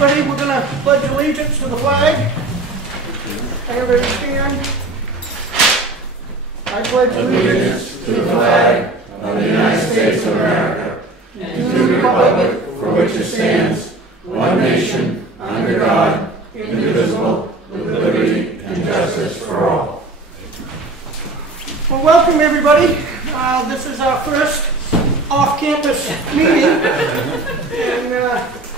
everybody, we're going to pledge allegiance to the flag. Everybody stand. I pledge allegiance to the flag of the United States of America and to the republic for which it stands, one nation, under God, indivisible, with liberty and justice for all. Well, welcome everybody. This is our first off-campus meeting, and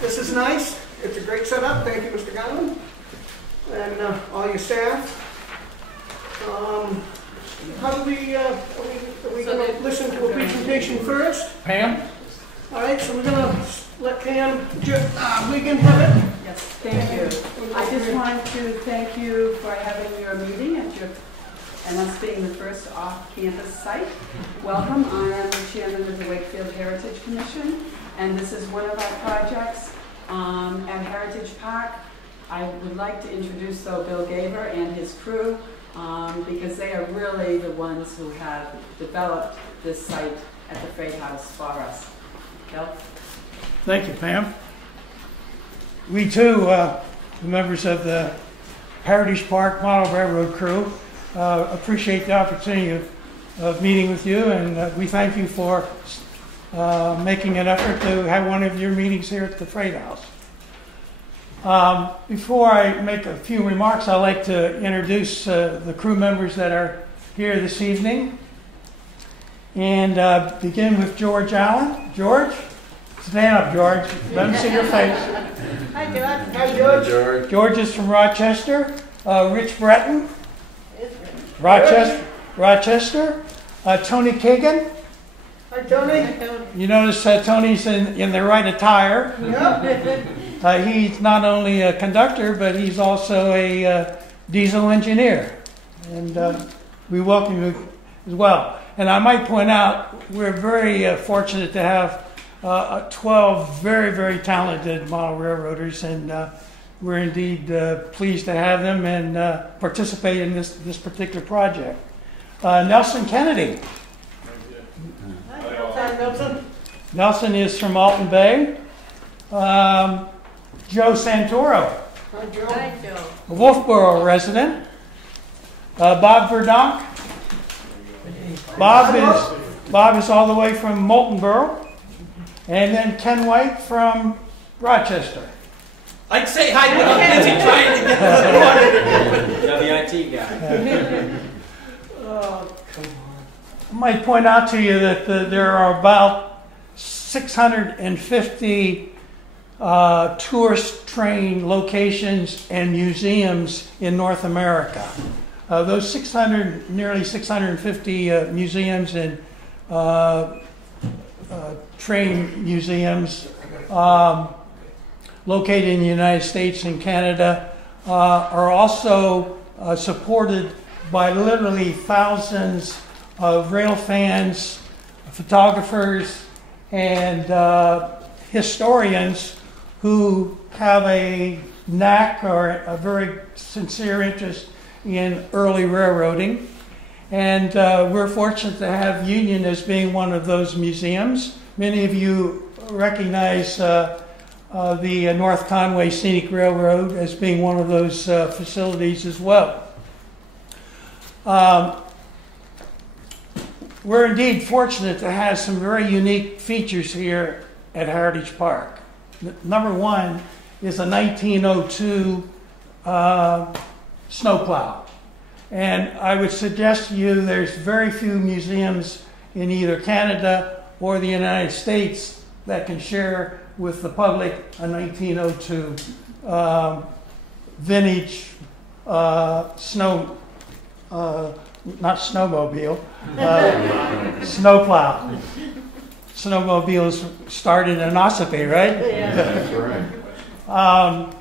this is nice. It's a great setup. Thank you, Mr. Connie, and all your staff. How do we, are we going to listen to a presentation first? Pam? All right, so we're going to let Pam Wigan have it. Yes, thank you. I just wanted to thank you for having your meeting and us being the first off-campus site. Welcome. I am the chairman of the Wakefield Heritage Commission, and this is one of our projects at Heritage Park. I would like to introduce, though, Bill Gaver and his crew, because they are really the ones who have developed this site at the Freight House for us. Bill? Thank you, Pam. We too, the members of the Heritage Park Model Railroad crew, appreciate the opportunity of meeting with you, and we thank you for making an effort to have one of your meetings here at the Freight House. Before I make a few remarks, I'd like to introduce the crew members that are here this evening, and begin with George Allen. George? Stand up, George. Let me see your face. Hi, George. Hi, George. George is from Rochester. Rich Breton. Rochester. Toni Kagan. Hi, Tony. You notice Tony's in the right attire. Yep. He's not only a conductor, but he's also a diesel engineer. And we welcome you as well. And I might point out, we're very fortunate to have 12 very, very talented model railroaders, and we're indeed pleased to have them and participate in this particular project. Nelson Kennedy. Hi, Nelson. Nelson is from Alton Bay. Joe Santoro. Hi, Joe. Hi, Joe. A Wolfboro resident. Bob Verdonk. Bob is all the way from Moultonboro. And then Ken White from Rochester. I'd say hi, but I'm busy trying to get the WIT guy. Oh, come on. I might point out to you that there are about 650 tourist train locations and museums in North America. Those nearly 650 museums and train museums located in the United States and Canada are also supported by literally thousands of rail fans, photographers, and historians who have a knack or a very sincere interest in early railroading. And we're fortunate to have Union as being one of those museums. Many of you recognize the North Conway Scenic Railroad as being one of those facilities as well. We're indeed fortunate to have some very unique features here at Heritage Park. Number one is a 1902 snowplow. And I would suggest to you there's very few museums in either Canada or the United States that can share with the public a 1902 vintage not snowmobile, snowplow. Snowmobiles started in Ossipee, right? Yeah. That's right.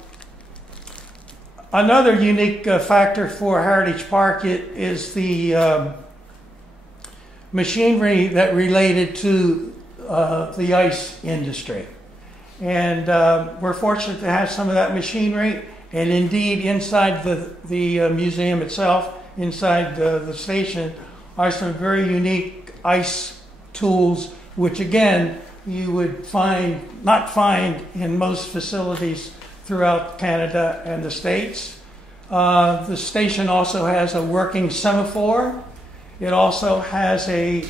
Another unique factor for Heritage Park is the machinery that related to the ice industry. And we're fortunate to have some of that machinery, and indeed inside the museum itself, inside the station, are some very unique ice tools, which again you would not find in most facilities throughout Canada and the States. The station also has a working semaphore. It also has a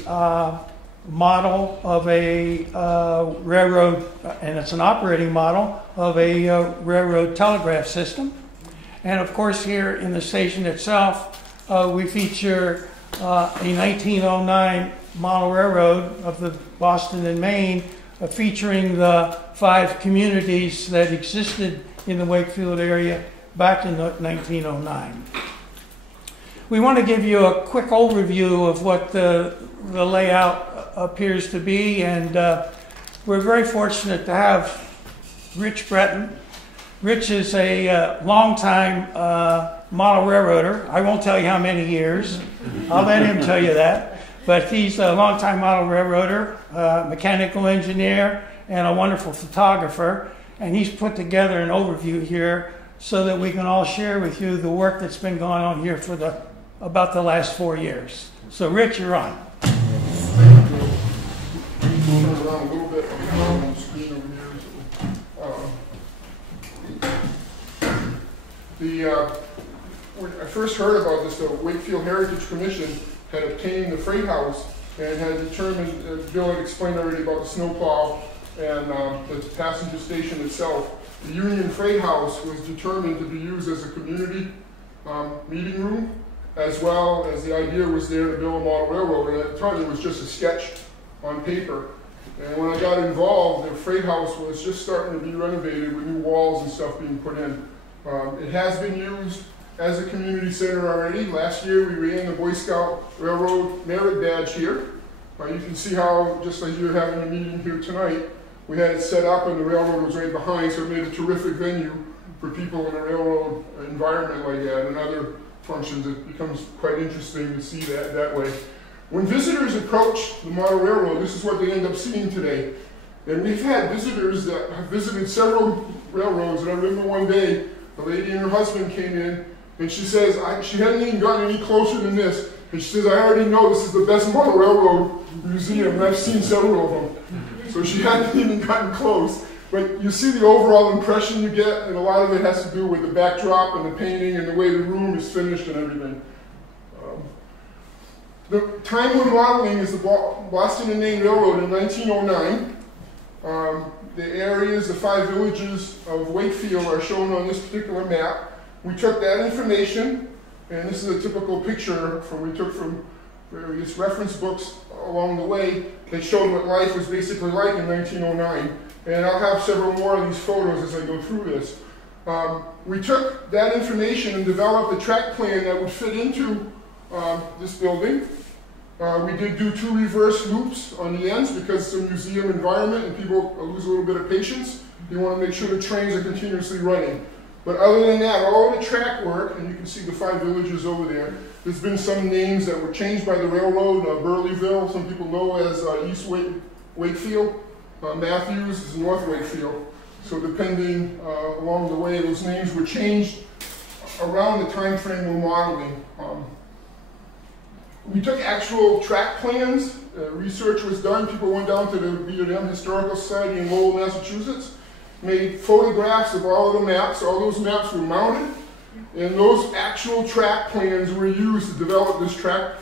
model of a railroad, and it's an operating model of a railroad telegraph system. And of course, here in the station itself, we feature a 1909 model railroad of the Boston and Maine, featuring the 5 communities that existed in the Wakefield area back in 1909. We want to give you a quick overview of what the layout appears to be, and we're very fortunate to have Rich Breton. Rich is a longtime model railroader. I won't tell you how many years. I'll let him tell you that. But he's a longtime model railroader, mechanical engineer, and a wonderful photographer. And he's put together an overview here so that we can all share with you the work that's been going on here for about the last 4 years. So Rich, you're on. Thank you. Turn around a little bit on the screen over here. When I first heard about this, the Wakefield Heritage Commission had obtained the freight house and had determined, Bill had explained already about the snowplow and the passenger station itself. The Union Freight House was determined to be used as a community meeting room, as well as the idea was there to build a model railroad, and at the time it was just a sketch on paper. And when I got involved, the freight house was just starting to be renovated with new walls and stuff being put in. It has been used as a community center already. Last year we ran the Boy Scout Railroad merit badge here. You can see how, just like you're having a meeting here tonight, we had it set up and the railroad was right behind, so it made a terrific venue for people in a railroad environment like that and other functions. It becomes quite interesting to see that way. When visitors approach the model railroad, this is what they end up seeing today. And we've had visitors that have visited several railroads, and I remember one day, a lady and her husband came in, and she says, she hadn't even gotten any closer than this, and she says, I already know this is the best model railroad museum, and I've seen several of them. So she hadn't even gotten close. But you see the overall impression you get, and a lot of it has to do with the backdrop and the painting and the way the room is finished and everything. The time we're modeling is the Boston and Maine Railroad in 1909. The areas, the 5 villages of Wakefield are shown on this particular map. We took that information, and this is a typical picture we took from various reference books along the way that showed what life was basically like in 1909. And I'll have several more of these photos as I go through this. We took that information and developed a track plan that would fit into this building. We did do 2 reverse loops on the ends because it's a museum environment and people lose a little bit of patience. You want to make sure the trains are continuously running. But other than that, all the track work, and you can see the 5 villages over there, there's been some names that were changed by the railroad. Burleyville, some people know as East Wakefield. Matthews is North Wakefield. So depending along the way, those names were changed around the time frame we're modeling. We took actual track plans. Research was done. People went down to the B&M Historical Society in Lowell, Massachusetts, made photographs of all of the maps. All those maps were mounted, and those actual track plans were used to develop this track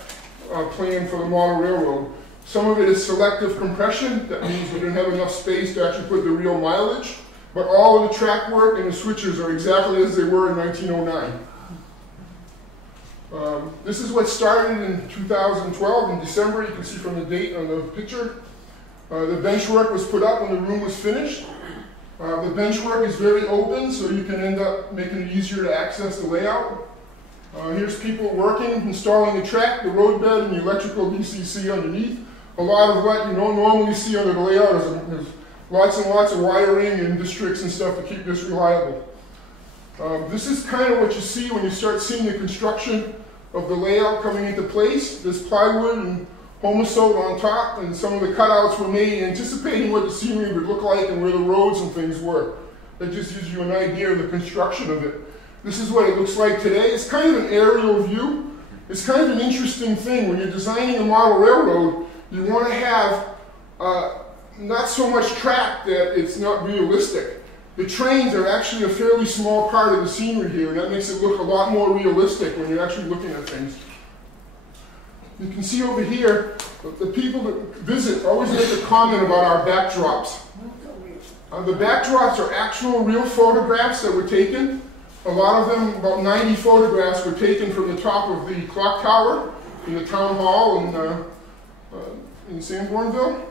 plan for the model railroad. Some of it is selective compression. That means we didn't have enough space to actually put the real mileage. But all of the track work and the switches are exactly as they were in 1909. This is what started in 2012 in December. You can see from the date on the picture. The bench work was put up when the room was finished. The bench work is very open, so you can end up making it easier to access the layout. Here's people working, installing the track, the roadbed, and the electrical DCC underneath. A lot of what you don't normally see under the layout is lots and lots of wiring and districts and stuff to keep this reliable. This is kind of what you see when you start seeing the construction of the layout coming into place. There's plywood and homosote on top, and some of the cutouts were made anticipating what the scenery would look like and where the roads and things were. That just gives you an idea of the construction of it. This is what it looks like today. It's kind of an aerial view. It's kind of an interesting thing. When you're designing a model railroad, you want to have not so much track that it's not realistic. The trains are actually a fairly small part of the scenery here, and that makes it look a lot more realistic when you're actually looking at things. You can see over here, the people that visit always make a comment about our backdrops. The backdrops are actual real photographs that were taken. A lot of them, about 90 photographs, were taken from the top of the clock tower in the town hall in Sanbornville.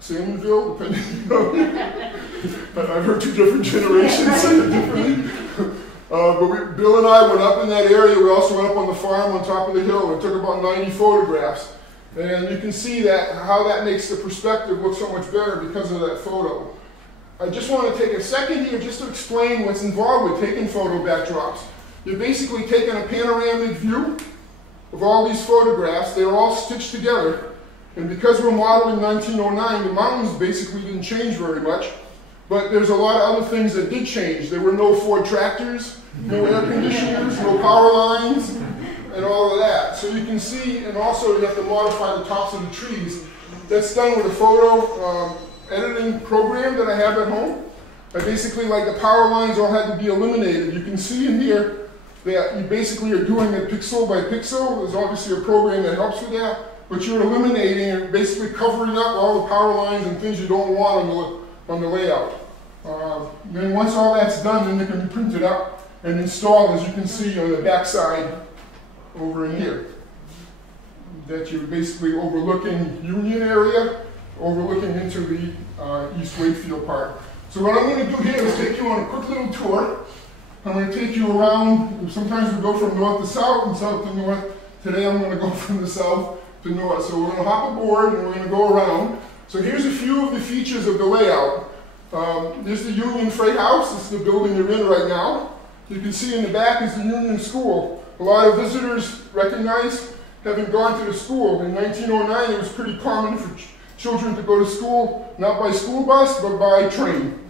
Salmonville, depending, I've heard two different generations say it differently. But Bill and I went up in that area. We also went up on the farm on top of the hill and took about 90 photographs. And you can see that how that makes the perspective look so much better because of that photo. I just want to take a second here just to explain what's involved with taking photo backdrops. You're basically taking a panoramic view of all these photographs. They're all stitched together. And because we're modeled in 1909, the mountains basically didn't change very much. But there's a lot of other things that did change. There were no Ford tractors, no air conditioners, no power lines, and all of that. So you can see, and also you have to modify the tops of the trees. That's done with a photo editing program that I have at home. I basically, like, the power lines all had to be eliminated. You can see in here that you basically are doing it pixel by pixel. There's obviously a program that helps with that. But you're eliminating and basically covering up all the power lines and things you don't want on the layout. Then once all that's done, then it can be printed up and installed, as you can see on the back side over in here. That you're basically overlooking Union area, overlooking into the East Wakefield part. So what I'm going to do here is take you on a quick little tour. I'm going to take you around. Sometimes we go from north to south and south to north. Today I'm going to go from the south to north. So we're going to hop aboard and we're going to go around. So here's a few of the features of the layout. There's the Union Freight House. This is the building you're in right now. You can see in the back is the Union School. A lot of visitors recognize having gone to the school. In 1909, it was pretty common for children to go to school, not by school bus, but by train.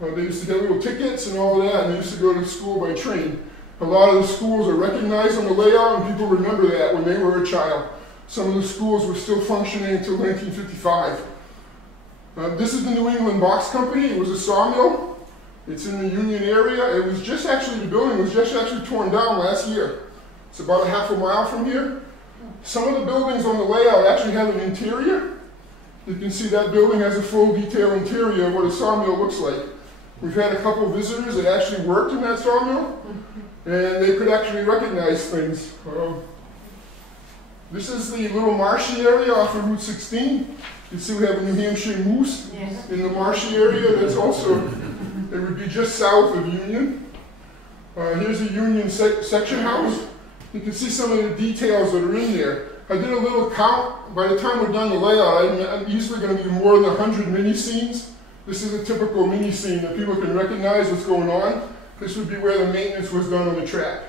They used to get little tickets and all of that, and they used to go to school by train. A lot of the schools are recognized on the layout, and people remember that when they were a child. Some of the schools were still functioning until 1955. This is the New England Box Company. It was a sawmill. It's in the Union area. It was just actually, the building was just actually torn down last year. It's about a half a mile from here. Some of the buildings on the layout actually have an interior. You can see that building has a full detail interior of what a sawmill looks like. We've had a couple of visitors that actually worked in that sawmill, and they could actually recognize things. This is the little marshy area off of Route 16. You can see we have a New Hampshire moose in the marshy area. That's also, it would be just south of Union. Here's the Union section house. You can see some of the details that are in there. I did a little count. By the time we're done the layout, I'm usually going to do more than 100 mini scenes. This is a typical mini scene that people can recognize what's going on. This would be where the maintenance was done on the track.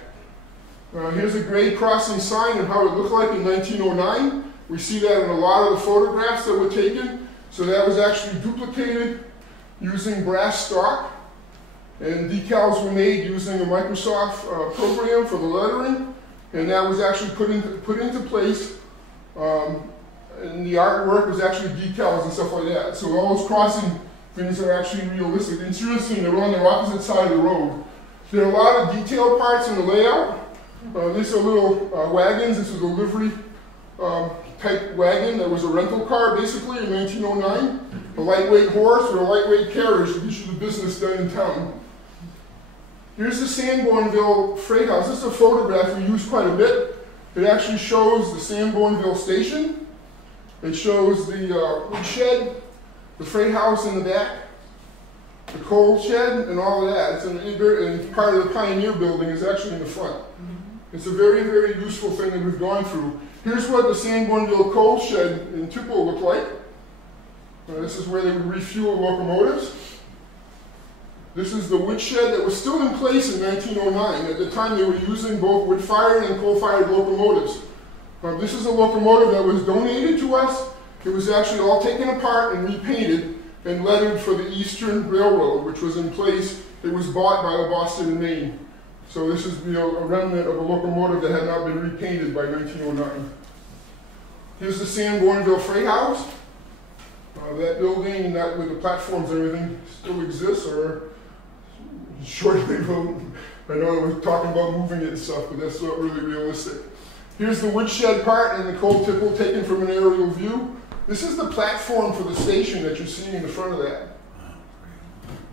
Here's a grade crossing sign and how it looked like in 1909. We see that in a lot of the photographs that were taken. So that was actually duplicated using brass stock. And decals were made using a Microsoft program for the lettering. And that was actually put into place. And the artwork was actually decals and stuff like that. So all those crossing things are actually realistic. Interesting, they're on the opposite side of the road. There are a lot of detail parts in the layout. These are little wagons. This is a livery type wagon that was a rental car basically in 1909. A lightweight horse with a lightweight carriage to get you the business done in town. Here's the Sanbornville Freight House. This is a photograph we use quite a bit. It actually shows the Sanbornville station. It shows the woodshed, the freight house in the back, the coal shed, and all of that. And part of the Pioneer building is actually in the front. It's a very, very useful thing that we've gone through. Here's what the Sanbornville coal shed in Tupelo looked like. This is where they would refuel locomotives. This is the woodshed that was still in place in 1909. At the time, they were using both wood-fired and coal-fired locomotives. This is a locomotive that was donated to us. It was actually all taken apart and repainted and lettered for the Eastern Railroad, which was in place. It was bought by the Boston and Maine. So this is, a remnant of a locomotive that had not been repainted by 1909. Here's the Sanbornville Freight House. That building, with the platforms and everything, still exists, or shortly, I know we're talking about moving it and stuff, but that's not really realistic. Here's the woodshed part and the coal tipple taken from an aerial view. This is the platform for the station that you're seeing in the front of that.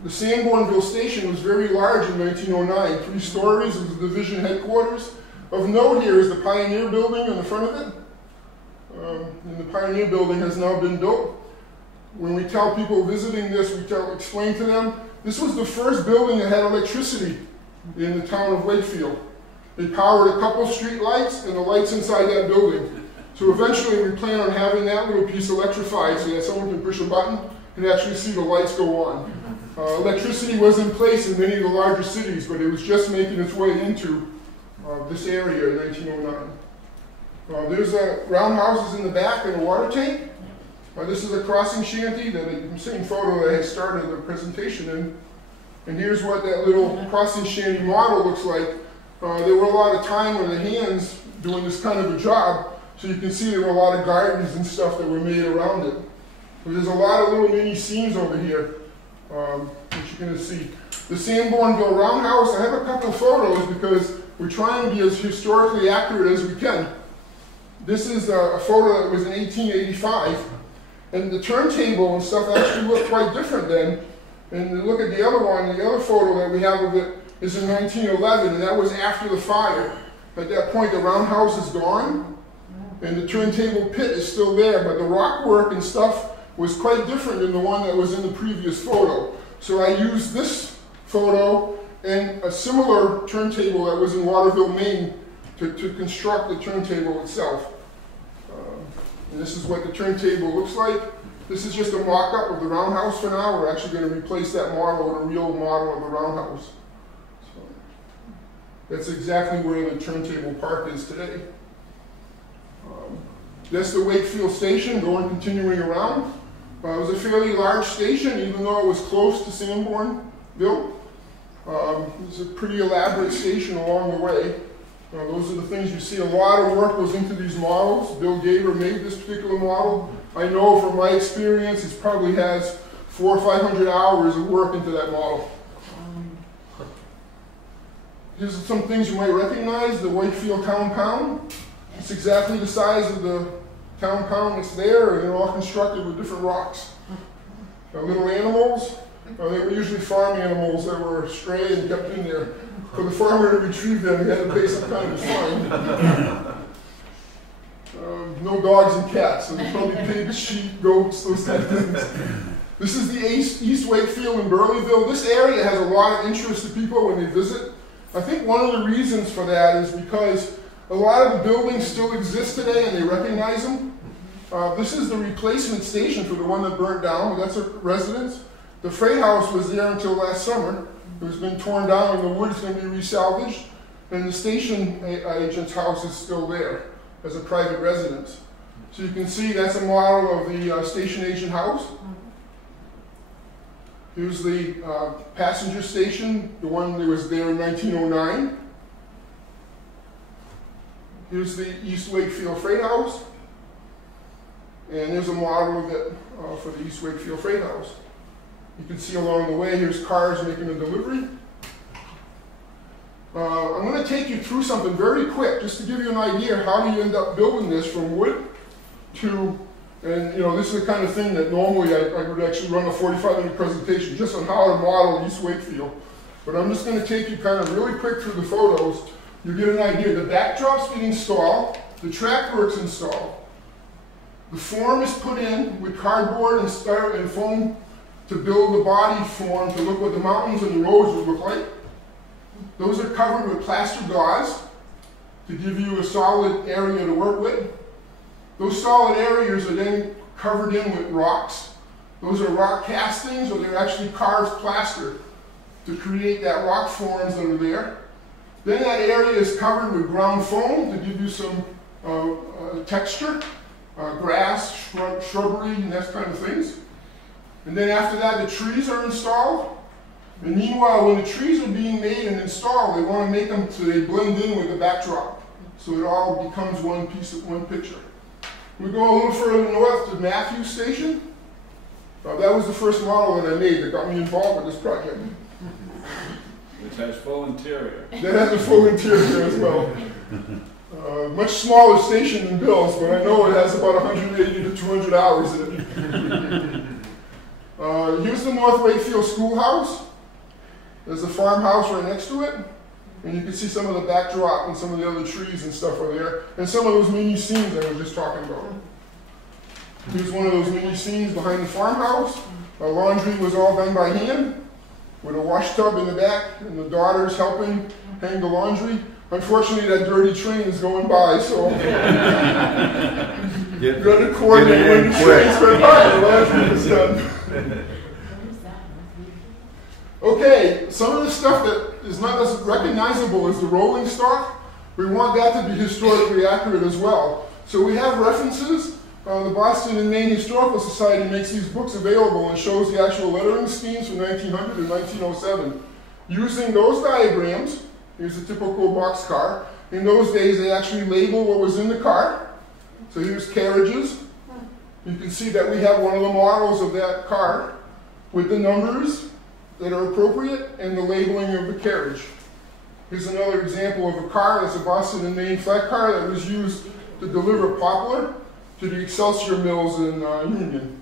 The Sanbornville station was very large in 1909, 3 stories. It was the division headquarters. Of note here is the Pioneer Building in the front of it. And the Pioneer Building has now been built. When we tell people visiting this, we explain to them, this was the first building that had electricity in the town of Wakefield. They powered a couple street lights and the lights inside that building. So eventually we plan on having that little piece electrified so that someone can push a button and actually see the lights go on. Electricity was in place in many of the larger cities, but it was just making its way into this area in 1909. There's roundhouses in the back and a water tank. This is a crossing shanty, the same photo that I started the presentation in. And here's what that little crossing shanty model looks like. There were a lot of time on the hands doing this kind of a job, so you can see there were a lot of gardens and stuff that were made around it. But there's a lot of little mini scenes over here that you're going to see. The Sanbornville Roundhouse, I have a couple of photos because we're trying to be as historically accurate as we can. This is a photo that was in 1885, and the turntable and stuff actually looked quite different then. And look at the other one, the other photo that we have of it is in 1911, and that was after the fire. At that point, the roundhouse is gone, and the turntable pit is still there, but the rock work and stuff was quite different than the one that was in the previous photo. So I used this photo and a similar turntable that was in Waterville, Maine, to construct the turntable itself. And this is what the turntable looks like. This is just a mock-up of the roundhouse for now. We're actually going to replace that model with a real model of the roundhouse. So that's exactly where the turntable park is today. That's the Wakefield station continuing around. It was a fairly large station, even though it was close to Sanbornville. It was a pretty elaborate station along the way. Those are the things you see. A lot of work goes into these models. Bill Gaber made this particular model. I know from my experience, it probably has 400 or 500 hours of work into that model. Here's some things you might recognize. The Wakefield Town Pound. It's exactly the size of the town pound that's there, and they're all constructed with different rocks. Little animals. They were usually farm animals that were stray and kept in there. For the farmer to retrieve them, he had to pay some kind of fine. No dogs and cats, so they probably pigs, sheep, goats, those type of things. This is the East Wakefield in Burleyville. This area has a lot of interest to people when they visit. I think one of the reasons for that is because a lot of the buildings still exist today and they recognize them. This is the replacement station for the one that burnt down. That's a residence. The freight house was there until last summer. It was been torn down and the wood is going to be resalvaged. And the station agent's house is still there as a private residence. So you can see that's a model of the station agent house. Here's the passenger station, the one that was there in 1909. Here's the East Wakefield Freight House. And there's a model of it for the East Wakefield Freight House. You can see along the way, here's cars making a delivery. I'm going to take you through something very quick, just to give you an idea how do you end up building this from wood to, and you know, this is the kind of thing that normally I would actually run a 45-minute presentation just on how to model East Wakefield. But I'm just going to take you kind of really quick through the photos. You get an idea. The backdrop's being installed, the track work's installed. The form is put in with cardboard and foam to build the body form to look what the mountains and the roads would look like. Those are covered with plaster gauze to give you a solid area to work with. Those solid areas are then covered in with rocks. Those are rock castings, or they're actually carved plaster to create that rock forms that are there. Then that area is covered with ground foam to give you some texture, grass, shrubbery, and that kind of things. And then after that, the trees are installed. And meanwhile, when the trees are being made and installed, they want to make them so they blend in with the backdrop. So it all becomes one piece of one picture. We go a little further north to Matthews Station. That was the first model that I made that got me involved with this project. Which has full interior. That has a full interior as well. Much smaller station than Bill's, but I know it has about 180 to 200 hours in it. Here's the North Wakefield Schoolhouse. There's a farmhouse right next to it. And you can see some of the backdrop and some of the other trees and stuff are there. And some of those mini scenes I was just talking about. Here's one of those mini scenes behind the farmhouse. Laundry was all done by hand, with a wash tub in the back, and the daughter's helping hang the laundry. Unfortunately, that dirty train is going by, so you've got to coordinate when the train's going by. The laundry is done. Okay, some of the stuff that is not as recognizable as the rolling stock, we want that to be historically accurate as well. So we have references. The Boston and Maine Historical Society makes these books available and shows the actual lettering schemes from 1900 and 1907. Using those diagrams, here's a typical boxcar. In those days, they actually label what was in the car. So here's carriages. You can see that we have one of the models of that car with the numbers that are appropriate and the labeling of the carriage. Here's another example of a car. That's a Boston and Maine flat car that was used to deliver poplar to the Excelsior mills in Union.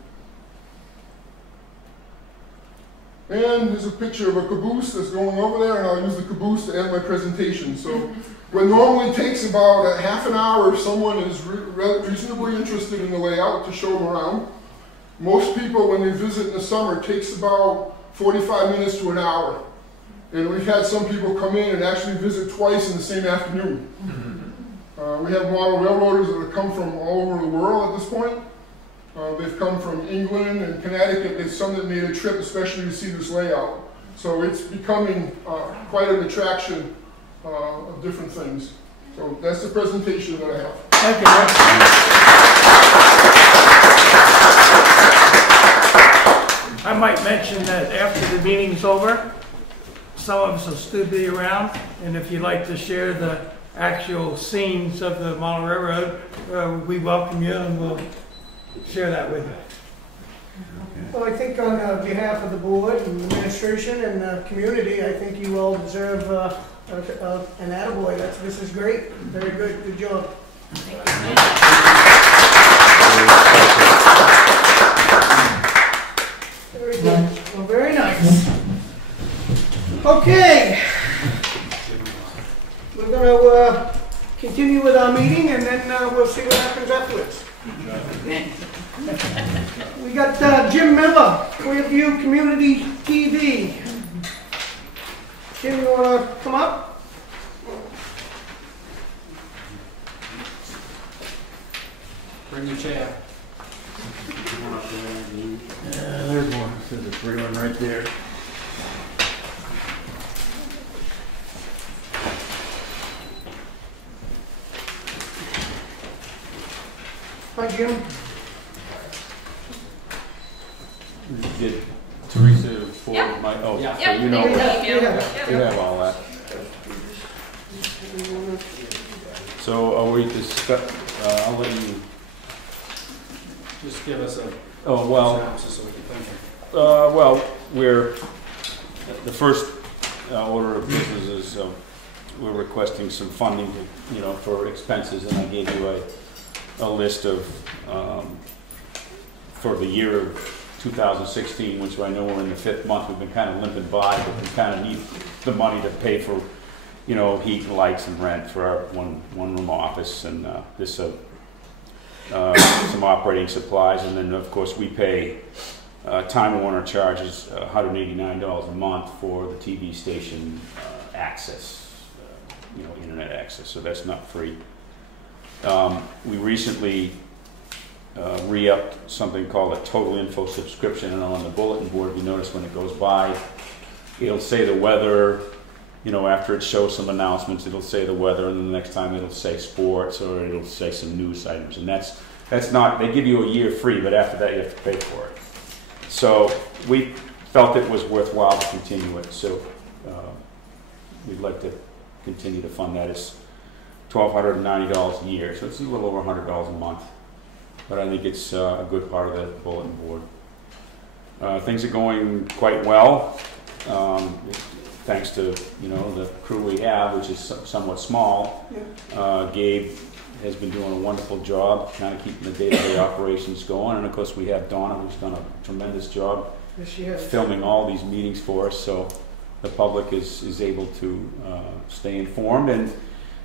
And there's a picture of a caboose that's going over there, and I'll use the caboose to end my presentation. So what normally takes about a half an hour if someone is reasonably interested in the layout to show them around, most people when they visit in the summer it takes about 45 minutes to an hour. And we've had some people come in and actually visit twice in the same afternoon. We have model railroaders that have come from all over the world at this point. They've come from England and Connecticut. There's some that made a trip especially to see this layout. So it's becoming quite an attraction of different things. So that's the presentation that I have. Thank you, Rick. I might mention that after the meeting's over, some of us will still be around, and if you'd like to share the actual scenes of the model railroad, we welcome you and we'll share that with you. Well, I think on behalf of the board and administration and the community, I think you all deserve an attaboy. This is great. Very good. Good job. Very good. Well, very nice. Okay. We're going to continue with our meeting, and then we'll see what happens afterwards. We got Jim Miller, Clearview Community TV. Jim, you want to come up? Bring your chair. There's one. There's a free one right there. Hi, Jim. Did Teresa forward my? Oh, Yeah. so you know, you have all that. So are we discuss? I'll let you. Just give us a Oh well. synopsis so we can think. Well, we're the first order of business is we're requesting some funding, for expenses, and I gave you a list of for the year of 2016, which I know we're in the 5th month. We've been kind of limping by, but we kind of need the money to pay for, heat and lights and rent for our one-room office and some operating supplies, and then of course we pay Time Warner charges $189 a month for the TV station access, internet access. So that's not free. We recently re-upped something called a total info subscription, and on the bulletin board, you notice when it goes by, it'll say the weather. After it shows some announcements, it'll say the weather, and then the next time it'll say sports, or it'll say some news items. And that's not, they give you a year free, but after that you have to pay for it. So we felt it was worthwhile to continue it. So we'd like to continue to fund that. It's $1,290 a year, so it's a little over $100 a month. But I think it's a good part of the bulletin board. Things are going quite well. thanks to, you know, the crew we have, which is somewhat small. Gabe has been doing a wonderful job kind of keeping the day-to-day operations going, and of course we have Donna, who's done a tremendous job filming all these meetings for us, so the public is able to stay informed,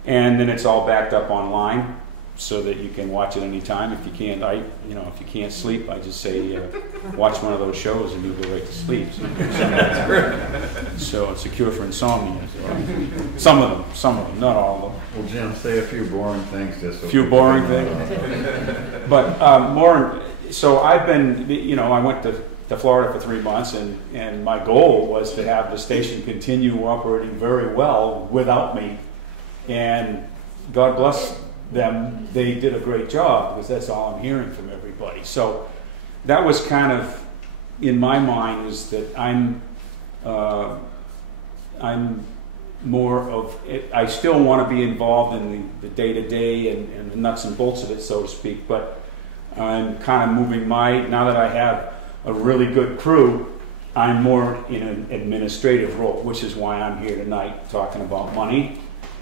and then it's all backed up online so that you can watch it anytime. If you can't, if you can't sleep, I just say watch one of those shows and you go right to sleep. So it's a cure for insomnia. Some of them, not all of them. Well, Jim, say a few boring things just so. A few boring things. But more. So I've been, I went to Florida for 3 months, and my goal was to have the station continue operating very well without me. And God bless them, they did a great job, because that's all I'm hearing from everybody. So that was kind of in my mind, is that I'm more of it. I still want to be involved in the day-to-day and the nuts and bolts of it, so to speak, but I'm kind of moving now that I have a really good crew, I'm more in an administrative role, which is why I'm here tonight talking about money.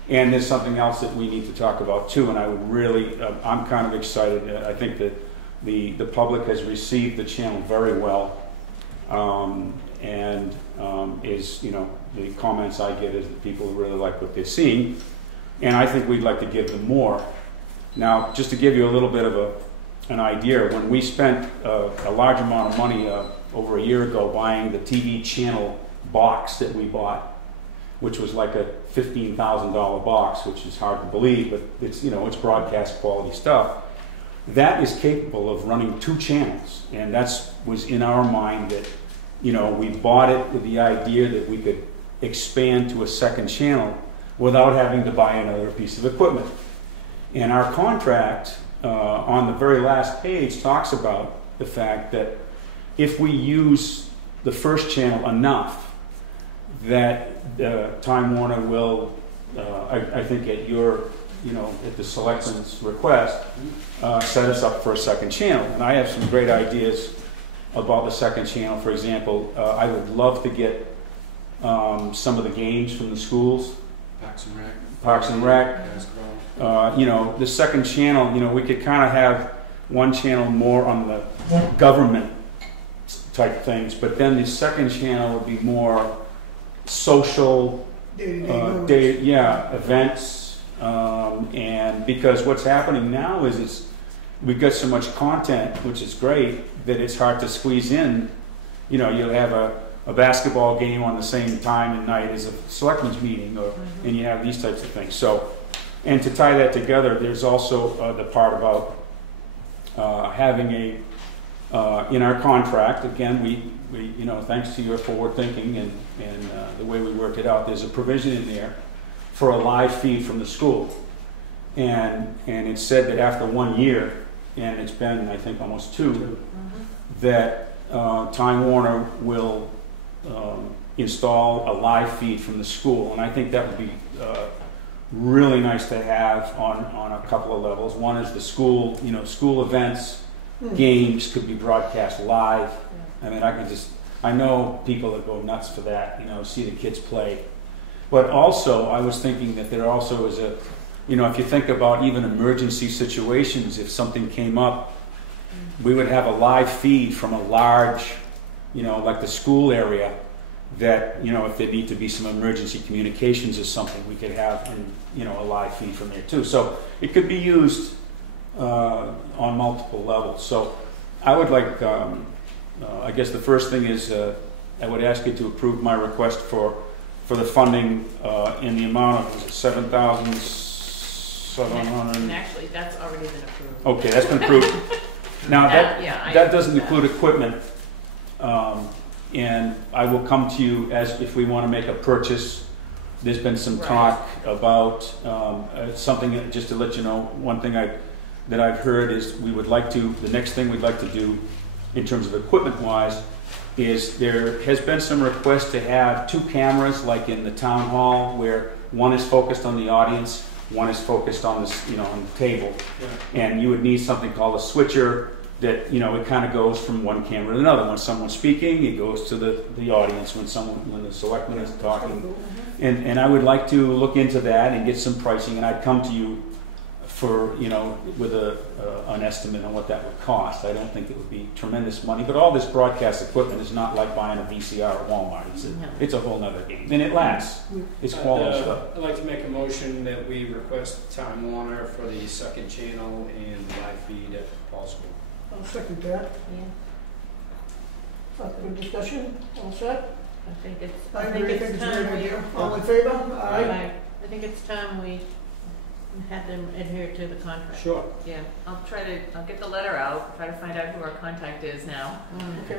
And there's something else that we need to talk about too, and I would really, I'm kind of excited. I think that the public has received the channel very well, and the comments I get is that people really like what they're seeing, and I think we'd like to give them more. Now, just to give you a little bit of an idea, when we spent a large amount of money over a year ago buying the TV channel box that we bought, which was like a $15,000 box, which is hard to believe, but it's, it's broadcast quality stuff. That is capable of running 2 channels, and was in our mind that, we bought it with the idea that we could expand to a 2nd channel without having to buy another piece of equipment. And our contract on the very last page talks about the fact that if we use the 1st channel enough, that Time Warner will, I think at your, at the Selectmen's request, set us up for a 2nd channel. And I have some great ideas about the 2nd channel. For example, I would love to get some of the games from the schools. Parks and Rec. The 2nd channel, we could kind of have one channel more on the government type things, but then the 2nd channel would be more social, events, and because what's happening now is we've got so much content, which is great, that it's hard to squeeze in. You'll have a basketball game on the same time at night as a selectmen's meeting, and you have these types of things. So, and to tie that together, there's also the part about having in our contract, again, we thanks to your forward thinking and the way we worked it out, there's a provision in there for a live feed from the school. And it said that after 1 year, and it's been, I think, almost 2, that Time Warner will install a live feed from the school. And I think that would be really nice to have on a couple of levels. One is the school, school events, games could be broadcast live. I mean, I know people that go nuts for that, see the kids play. But also, I was thinking that there also is if you think about even emergency situations, if something came up, we would have a live feed from a large, like the school area, that, if there need to be some emergency communications or something, we could have, a live feed from there too. So it could be used on multiple levels. So I would like, I guess the first thing is I would ask you to approve my request for the funding in the amount of $7,700. And actually, that's already been approved. Okay, that's been approved. Now that doesn't include equipment, and I will come to you as if we want to make a purchase. There's been some talk about something, just to let you know, one thing that I've heard is the next thing we'd like to do in terms of equipment-wise is there has been some request to have 2 cameras like in the town hall, where one is focused on the audience, one is focused on this, on the table. Yeah. And you would need something called a switcher that, you know, it kind of goes from one camera to another. When someone's speaking, it goes to the audience. When the selectman is talking, and I would like to look into that and get some pricing, and I'd come to you for, you know, with an estimate on what that would cost. I don't think it would be tremendous money, but all this broadcast equipment is not like buying a VCR at Walmart. It's a whole nother game, and it lasts. It's quality stuff. I'd like to make a motion that we request Time Warner for the second channel and live feed if possible. I'll second that. Yeah. Good discussion, all set? I think it's I agree, I think it's a great time idea. All in favor? Aye. I think it's time we have them adhere to the contract. Sure. Yeah, I'll get the letter out, try to find out who our contact is now. Okay.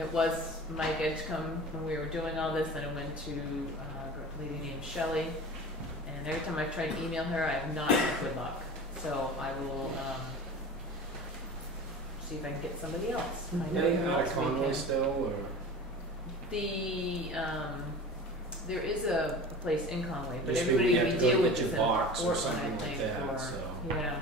It was Mike Edgecombe when we were doing all this, then it went to a lady named Shelley, and every time I've tried to email her, I have not had good luck. So I will see if I can get somebody else. I know who Out else of we Conway can. still, or? There is a place in Conway, but Just everybody maybe we have to go deal with get is your in box or Portland, something I like think, that, or, so. yeah.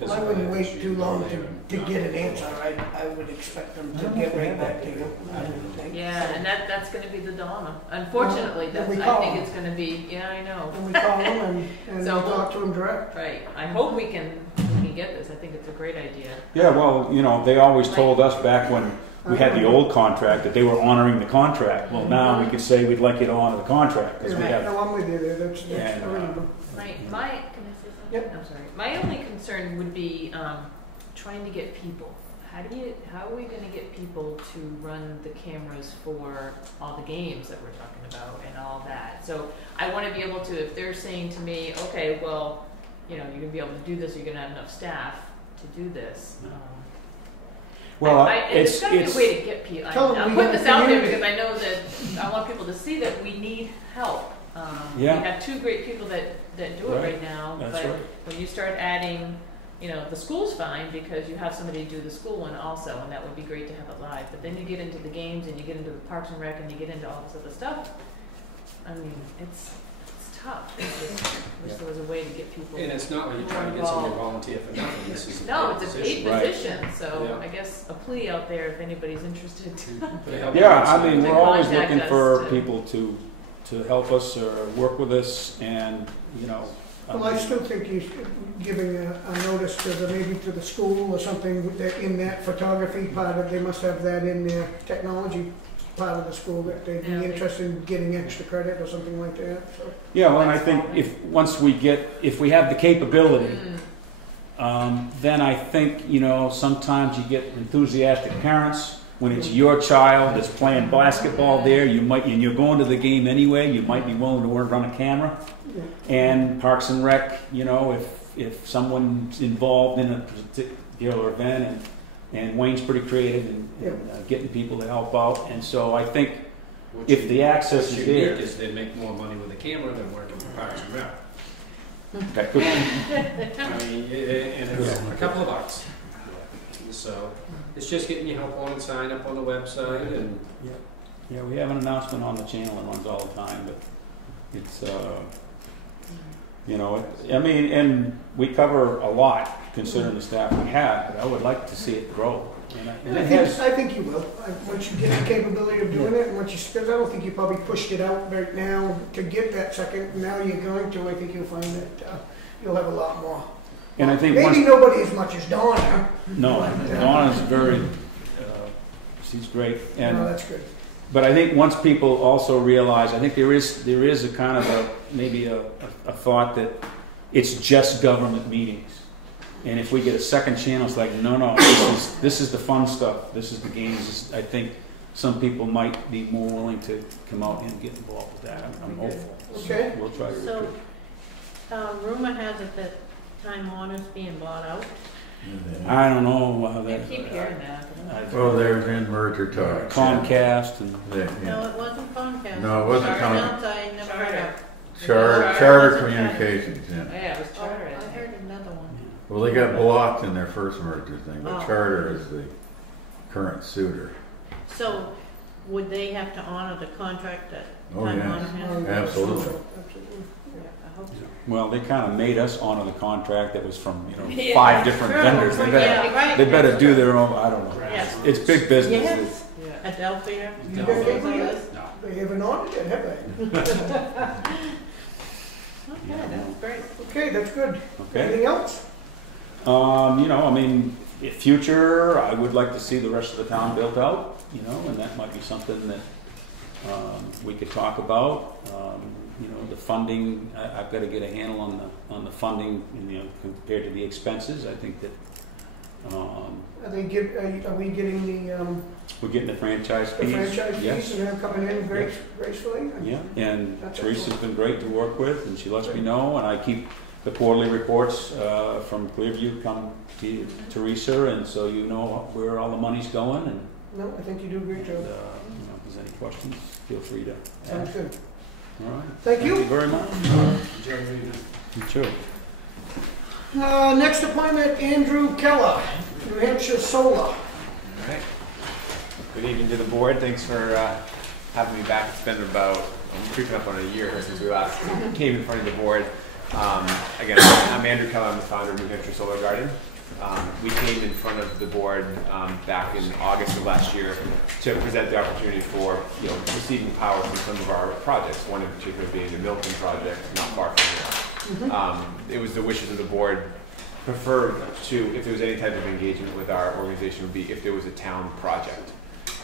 Well, I wouldn't wait too long to get an answer. I would expect them to get right back to you, I would think. Yeah, and that's going to be the dilemma. Unfortunately, Well, then we I call think them. it's going to be. Yeah, I know. And we call them and So- talk to them direct. Right. I hope we can get this. I think it's a great idea. Yeah, well, you know, they always told us back when we had the old contract that they were honoring the contract. Well, now we could say we'd like you to honor the contract because we Yeah, have. no, I'm with you there, that's And, reasonable. My can I say something? Yep. I'm sorry. My only concern would be trying to get people. How are we going to get people to run the cameras for all the games that we're talking about and all that? So I want to be able to, if they're saying to me, okay, well, you know, you're going to be able to do this, you're going to have enough staff to do this. Well, it's got to be a way to get people. Tell them I'm we putting have this out there community. because I know that I want people to see that we need help. Yeah. We have two great people that do it right now, That's but right. when you start adding, you know, the school's fine because you have somebody do the school one also, and that would be great to have it live. But then you get into the games and you get into the Parks and Rec and you get into all this other stuff. I mean, it's tough. It's just, wish there was a way to get people. And it's not like you're trying to get somebody to volunteer for nothing. This is No, it's a paid Right. position, so Yeah. I guess a plea out there if anybody's interested. Yeah, I mean, To we're always contact looking us for to- people to help us or work with us, and you know. Well, I still think he's giving a notice to maybe to the school or something that in that photography part of, they must have that in their technology part of the school, that they'd be Yeah. interested in getting extra credit or something like that, so. Yeah, well, and I think once we have the capability, then I think, you know, sometimes you get enthusiastic parents. When it's your child that's playing basketball there, and you're going to the game anyway, you might be willing to run a camera. Yeah. And Parks and Rec, you know, if someone's involved in a particular event, and Wayne's pretty creative in getting people to help out, and so I think if the access is there, is they make more money with a camera than working for Parks and Rec. that could be. I mean, and it's a couple of bucks. So it's just getting you help on and sign up on the website and. Yeah, we have an announcement on the channel that runs all the time, but it's, you know, I mean, and we cover a lot considering the staff we have, but I would like to see it grow. And it has, I think you will. Once you get the capability of doing it, and once because I don't think you probably pushed it out right now to get that second. Now you're going to. I think you'll find that you'll have a lot more. and I think Maybe nobody as much as Donna. no, Donna's very, she's great. And No, that's good. but I think once people also realize, I think there is a kind of maybe a thought that it's just government meetings. And if we get a second channel, it's like, no, this is the fun stuff. This is the games. I think some people might be more willing to come out and get involved with that. I'm hopeful. Okay. So we'll try to So, recruit. rumor has it that Time Warner's being bought out. I don't know how I that. keep hearing that. Well, there's in merger talks. Comcast and No, it wasn't Comcast. No, it wasn't Sorry, Comcast. else I never heard of. Charter Communications, yeah. Yeah, it was Oh, Charter. I heard another one. Well, they got blocked in their first merger thing, but Oh. Charter is the current suitor. So, would they have to honor the contract that Oh, Time yeah. Warner has? Absolutely. Absolutely. Yeah, I hope so. Well, they kind of made us honor the contract that was from, Yeah. 5 different Sure, vendors. They better, yeah, right. they better do their own, I don't know. Yes. It's big business. Yes, Yeah. Adelphia. You No. got paper No. yet? They haven't audited it, have they? Okay, that's great. Okay, that's good. Okay. Anything else? I mean, in future, I would like to see the rest of the town built out, and that might be something that we could talk about. The funding, I've got to get a handle on the funding, compared to the expenses. I think that Are we getting the we're getting the franchise fees. franchise Yes. fees and they're coming in gracefully? Yeah, and That's Teresa's excellent. been great to work with, and she lets me know, and I keep the quarterly reports from Clearview come to Teresa, and so you know where all the money's going, and No, I think you do a great job. if there's any questions, feel free to Sounds ask. good. All right. Thank you. very much. You too. Next appointment, Andrew Keller, New Hampshire Solar. All right. Good evening to the board. Thanks for having me back. It's been about, I'm creeping up on a year here since we last came in front of the board. Again, I'm Andrew Keller. I'm the founder of New Hampshire Solar Garden. We came in front of the board back in August of last year to present the opportunity for receiving power from some of our projects. One in particular being the Milton project, not far from here. It was the wishes of the board. Preferred to, if there was any type of engagement with our organization, would be if there was a town project.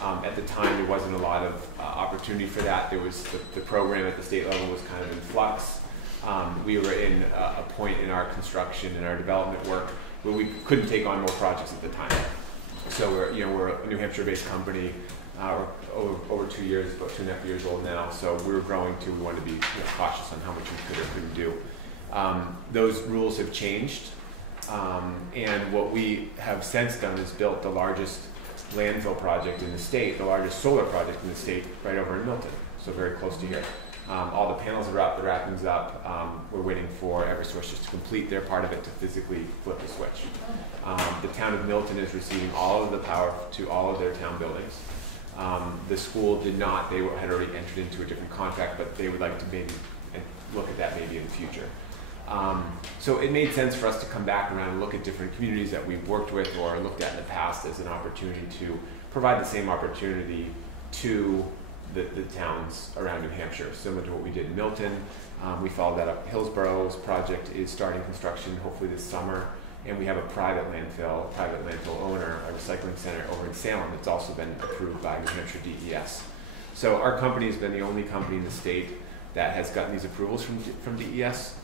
At the time, there wasn't a lot of opportunity for that. There was the program at the state level was kind of in flux. We were in a point in our construction and our development work where we couldn't take on more projects at the time. So we're a New Hampshire-based company, over 2 years, about 2.5 years old now. So we were growing too. We wanted to be cautious on how much we could or couldn't do. Those rules have changed. And what we have since done is built the largest landfill project in the state, the largest solar project in the state, right over in Milton, so very close to here. All the panels are up, the wrapping's up. We're waiting for Eversource just to complete their part of it to physically flip the switch. The town of Milton is receiving all of the power to all of their town buildings. The school did not, they had already entered into a different contract, but they would like to maybe look at that maybe in the future. So it made sense for us to come back around and look at different communities that we've worked with or looked at in the past as an opportunity to provide the same opportunity to the towns around New Hampshire, similar to what we did in Milton. We followed that up. Hillsborough's project is starting construction hopefully this summer, and we have a private landfill owner, a recycling center over in Salem that's also been approved by New Hampshire DES. So our company has been the only company in the state that has gotten these approvals from DES.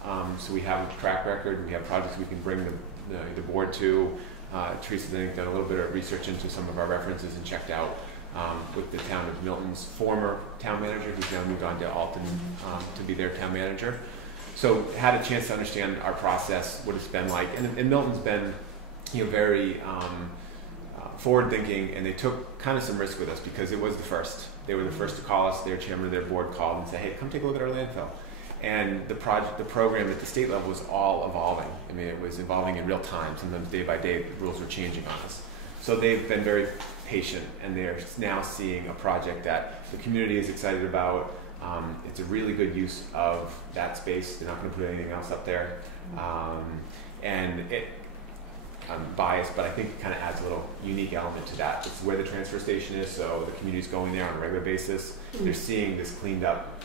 So we have a track record, we have projects we can bring the board to. Teresa's I think done a little bit of research into some of our references and checked out with the town of Milton's former town manager, who's now moved on to Alton to be their town manager. So had a chance to understand our process, what it's been like, and Milton's been very forward thinking, and they took kind of some risk with us because it was the first. They were the first to call us. Their chairman of their board called and said, "Hey, come take a look at our landfill." And the program at the state level was all evolving. I mean, it was evolving in real time. Sometimes day by day, the rules were changing on us. So they've been very patient, and they're now seeing a project that the community is excited about. It's a really good use of that space. They're not going to put anything else up there. I'm biased, but I think it kind of adds a little unique element to that. It's where the transfer station is, so the community's going there on a regular basis. They're seeing this cleaned up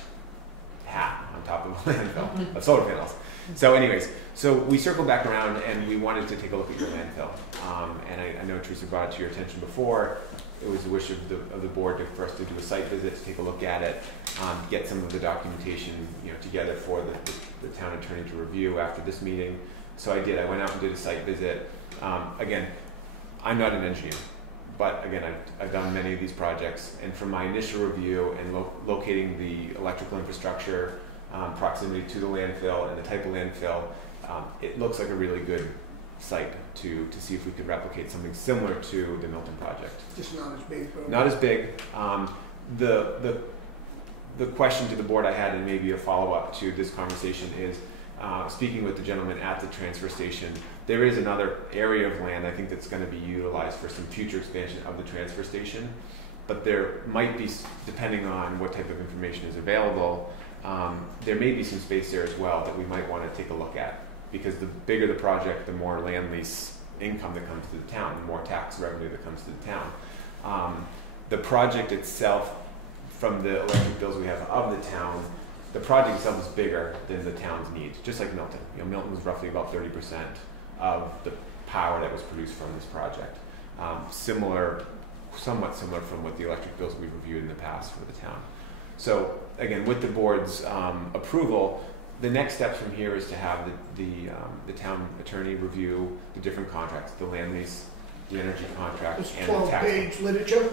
hat on top of a landfill of solar panels. So anyways, so we circled back around and we wanted to take a look at your landfill. And I know Teresa brought it to your attention before. It was the wish of the board for us to do a site visit, to take a look at it, get some of the documentation together for the town attorney to review after this meeting. So I did. I went out and did a site visit. Again, I'm not an engineer, but again, I've done many of these projects, and from my initial review and locating the electrical infrastructure, proximity to the landfill and the type of landfill, it looks like a really good site to see if we could replicate something similar to the Milton project. Just not as big. Probably. Not as big. The question to the board I had, and maybe a follow-up to this conversation, is speaking with the gentleman at the transfer station, there is another area of land I think that's going to be utilized for some future expansion of the transfer station, but there might be, depending on what type of information is available, there may be some space there as well that we might want to take a look at, because the bigger the project, the more land lease income that comes to the town, the more tax revenue that comes to the town. The project itself, from the electric bills we have of the town, the project itself is bigger than the town's needs, just like Milton. You know, Milton was roughly about 30% of the power that was produced from this project. Somewhat similar from what the electric bills we've reviewed in the past for the town. So again, with the board's approval, the next steps from here is to have the town attorney review the different contracts, the land lease, the energy contract, It's and the tax. 12-page literature.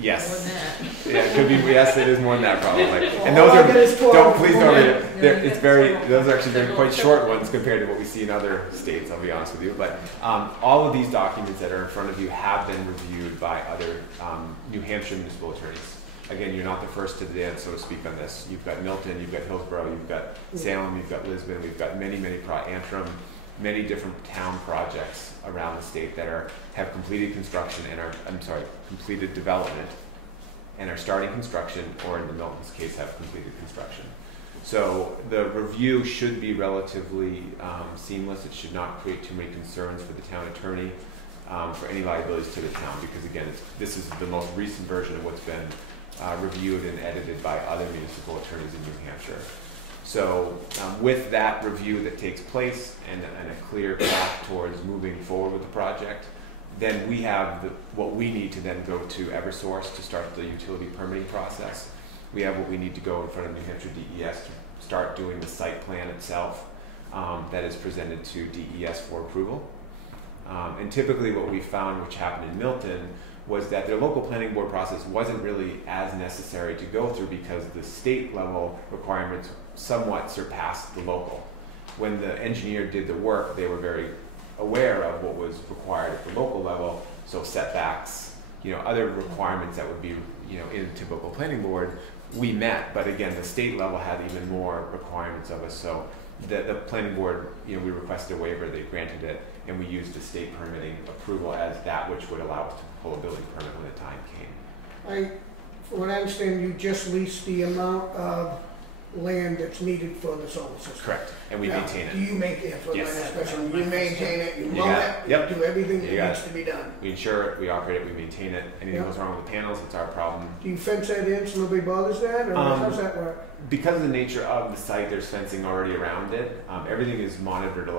Yes. More than that. Yeah, it could be. Yes, it is more than that probably. And All those I get is 12. please don't read it. No, It's very. Those are actually quite short ones compared to what we see in other states. I'll be honest with you. But all of these documents that are in front of you have been reviewed by other New Hampshire municipal attorneys. Again, you're not the first to the dance, so to speak, on this. You've got Milton, you've got Hillsborough, you've got Salem, you've got Lisbon, we've got many Antrim, many different town projects around the state that have completed construction and completed development and are starting construction, or in the Milton's case, have completed construction. So the review should be relatively seamless. It should not create too many concerns for the town attorney for any liabilities to the town, because again, this is the most recent version of what's been reviewed and edited by other municipal attorneys in New Hampshire. So with that review that takes place and a clear path towards moving forward with the project, then we have what we need to then go to Eversource to start the utility permitting process. We have what we need to go in front of New Hampshire DES to start doing the site plan itself that is presented to DES for approval. And typically what we found, which happened in Milton, was that their local planning board process wasn't really as necessary to go through because the state level requirements somewhat surpassed the local. When the engineer did the work, they were very aware of what was required at the local level, so setbacks, other requirements that would be, in a typical planning board, we met, but again, the state level had even more requirements of us, so the planning board, we requested a waiver, they granted it, and we used the state permitting approval as that which would allow us to pull a building permit when the time came. From what I understand, you just lease the amount of land that's needed for the solar system. Correct, and we maintain Do it. you maintain it? Yes. You maintain it, you You mow got it, it. Yep. you do everything You that got needs to be done. We insure it, we operate it, we maintain it. Anything Yep. goes wrong with the panels, it's our problem. Do you fence that in so nobody bothers that, or how does that work? Because of the nature of the site, there's fencing already around it. Everything is monitored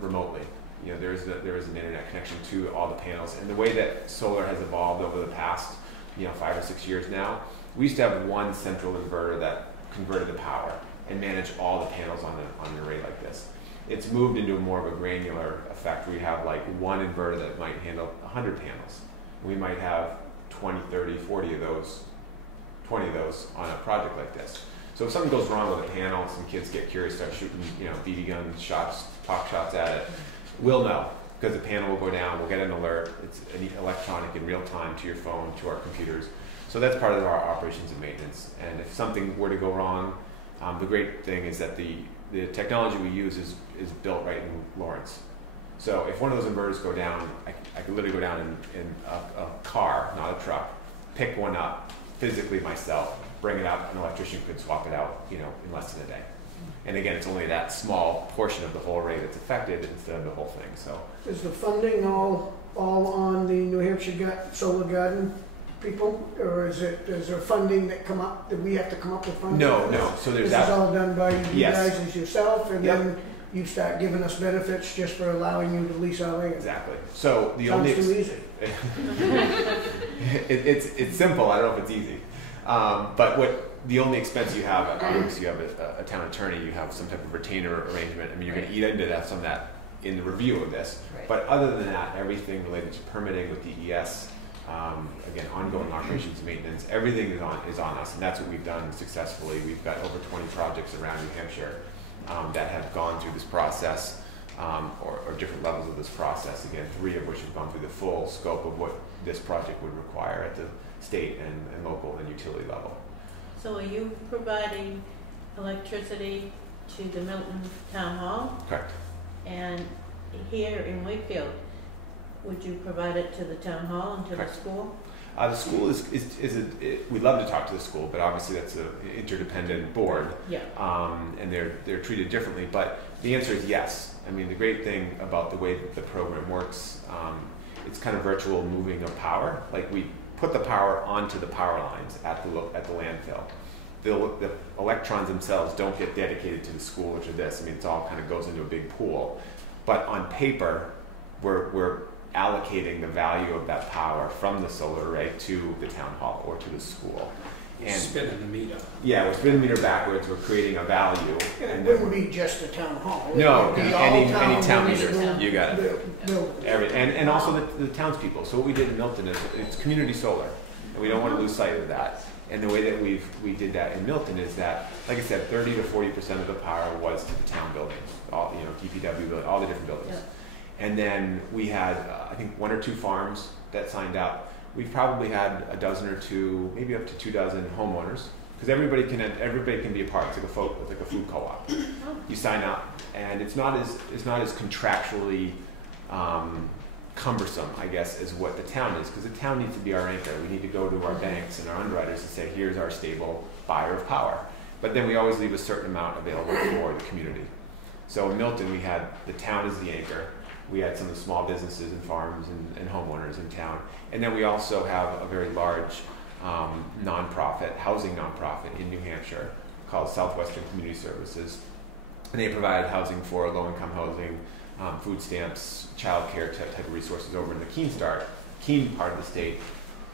remotely. There is an internet connection to all the panels. And the way that solar has evolved over the past 5 or 6 years now, we used to have one central inverter that converted the power and managed all the panels on an array like this. It's moved into more of a granular effect. We have like one inverter that might handle 100 panels. We might have 20, 30, 40 of those, 20 of those on a project like this. So if something goes wrong with a panel, some kids get curious, start shooting, BB gun shots, pop shots at it, we'll know, because the panel will go down, we'll get an alert. It's electronic in real time to your phone, to our computers. So that's part of our operations and maintenance. And if something were to go wrong, the great thing is that the technology we use is built right in Lawrence. So if one of those inverters go down, I could literally go down in a car, not a truck, pick one up physically myself, bring it up, an electrician could swap it out, in less than a day. And again, it's only that small portion of the whole array that's affected instead of the whole thing. So Is the funding all on the New Hampshire Solar Garden people, or is there funding that we have to come up with funding? No. So there's This is all done by you Yes. guys as yourself, and Yep. then you start giving us benefits just for allowing you to lease our land. Exactly. So the Sounds only too easy. it's simple. I don't know if it's easy, but the only expense you have, obviously you have a town attorney, you have some type of retainer arrangement. I mean, you're going to eat into that, some of that in the review of this. Right. But other than that, everything related to permitting with DES, again, ongoing operations and maintenance, everything is on us, and that's what we've done successfully. We've got over 20 projects around New Hampshire that have gone through this process, or different levels of this process. Again, 3 of which have gone through the full scope of what this project would require at the state and local and utility level. So are you providing electricity to the Milton Town Hall? Correct. And here in Wakefield, would you provide it to the town hall and to Correct. the school? The school we'd love to talk to the school, but obviously that's an interdependent board. Yeah. And they're treated differently. But the answer is yes. I mean, the great thing about the way that the program works, it's kind of virtual moving of power. Like we put the power onto the power lines at the landfill. The electrons themselves don't get dedicated to the school or to this. I mean, it's all kind of goes into a big pool. But on paper, we're allocating the value of that power from the solar array to the town hall or to the school. And spinning the meter. Yeah, we're spinning the meter backwards. We're creating a value. And it wouldn't be just the town hall. No, It would be all any town meter. municipal You got it. buildings. And also the townspeople. So what we did in Milton is it's community solar, and we don't want to lose sight of that. And the way that we did that in Milton is that, like I said, 30 to 40% of the power was to the town buildings, all DPW buildings, all the different buildings. Yeah. And then we had I think 1 or 2 farms that signed up. We've probably had a dozen or two, maybe up to 2 dozen homeowners, because everybody can be a part. It's like a food co-op. You sign up, and it's not as contractually cumbersome, I guess, as what the town is, because the town needs to be our anchor. We need to go to our banks and our underwriters and say, here's our stable buyer of power. But then we always leave a certain amount available for the community. So in Milton, we had the town as the anchor. We had some of the small businesses and farms and homeowners in town. And then we also have a very large housing nonprofit in New Hampshire called Southwestern Community Services. And they provide housing for low-income housing, food stamps, childcare type of resources over in the Keene part of the state.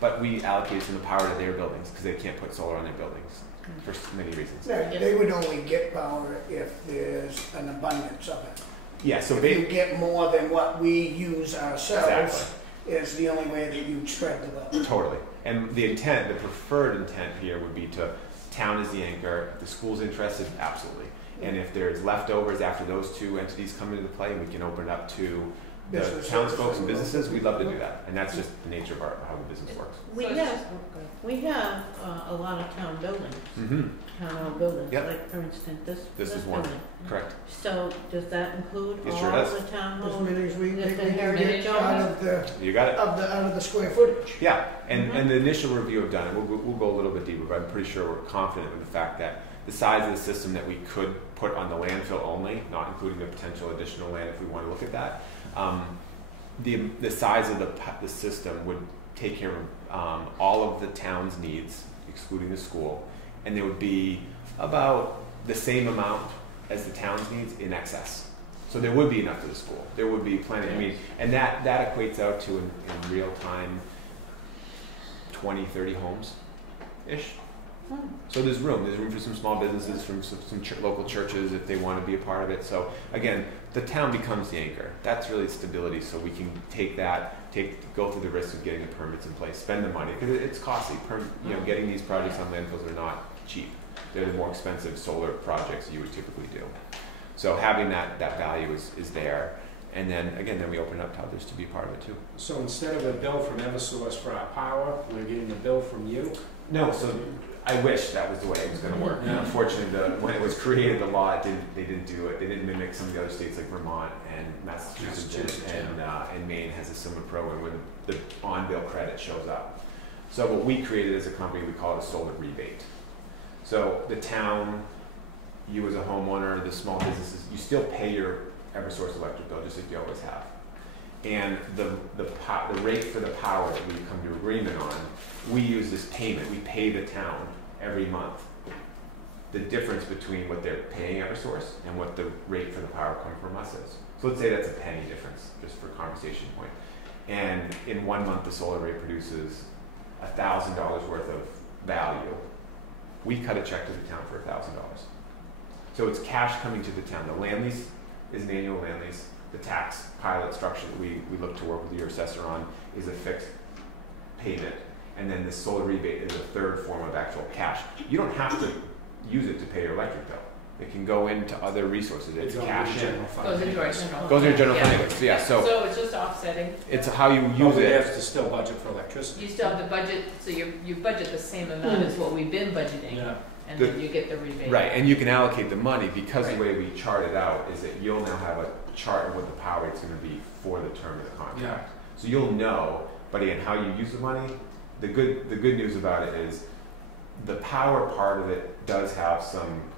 But we allocated some of the power to their buildings because they can't put solar on their buildings for many reasons. They would only get power if there's an abundance of it. Yeah, so if you get more than what we use ourselves, exactly, is the only way that you spread the wealth. Totally. And the preferred intent here would be to town as the anchor. If the school's interested, absolutely. And if there's leftovers after those 2 entities come into play, and we can open it up to the townsfolk and businesses, we'd love to do that. And that's just the nature of how the business works. We have a lot of town buildings, town-owned buildings, like for instance this is one, building. correct. So does that include It all sure does. the town As homes? many as we Just the get heritage out of the, You got it. out of the square footage. Yeah, and the initial review of done it, we'll go a little bit deeper, but I'm pretty sure we're confident with the fact that the size of the system that we could put on the landfill only, not including the potential additional land if we want to look at that, the size of the system would take care of all of the town's needs, excluding the school, and there would be about the same amount as the town's needs in excess. So there would be enough for the school. There would be plenty. I mean, and that equates out to in real time 20, 30 homes-ish. So there's room for some small businesses, from some local churches if they want to be a part of it. So again, the town becomes the anchor. That's really stability. So we can go through the risk of getting the permits in place, spend the money, because it's costly. Getting these projects on landfills are not cheap. They're the more expensive solar projects you would typically do. So having that value is there. And then we open it up to others to be part of it too. So instead of a bill from Eversource for our power, we're getting a bill from you? No, so I wish that was the way it was going to work. Yeah. Unfortunately, when it was created, the law they didn't do it. They didn't mimic some of the other states like Vermont and Massachusetts and Maine has a similar program where the on-bill credit shows up. So what we created as a company, we call it a solar rebate. So the town, you as a homeowner, the small businesses, you still pay your Eversource electric bill just like you always have. And the rate for the power that we come to agreement on, we use this payment. We pay the town every month the difference between what they're paying Eversource and what the rate for the power coming from us is. So let's say that's a penny difference, just for conversation point. And in 1 month, the solar array produces $1,000 worth of value. We cut a check to the town for $1,000. So it's cash coming to the town. The land lease is an annual land lease. The tax pilot structure that we look to work with your assessor on is a fixed payment. And then the solar rebate is a third form of actual cash. You don't have to use it to pay your electric bill. It can go into other resources. It's cash in. Goes into our general fund. Goes into your general fund. Yeah. So it's just offsetting. It's how you use We it. have to still budget for electricity. You still have to budget, so you budget the same amount as what we've been budgeting. Yeah. And then you get the rebate. Right, and you can allocate the money because the way we chart it out is that you'll now have a chart of what the power rate's going to be for the term of the contract. Yeah. So you'll know, but again, how you use the money, the good news about it is the power part of it does have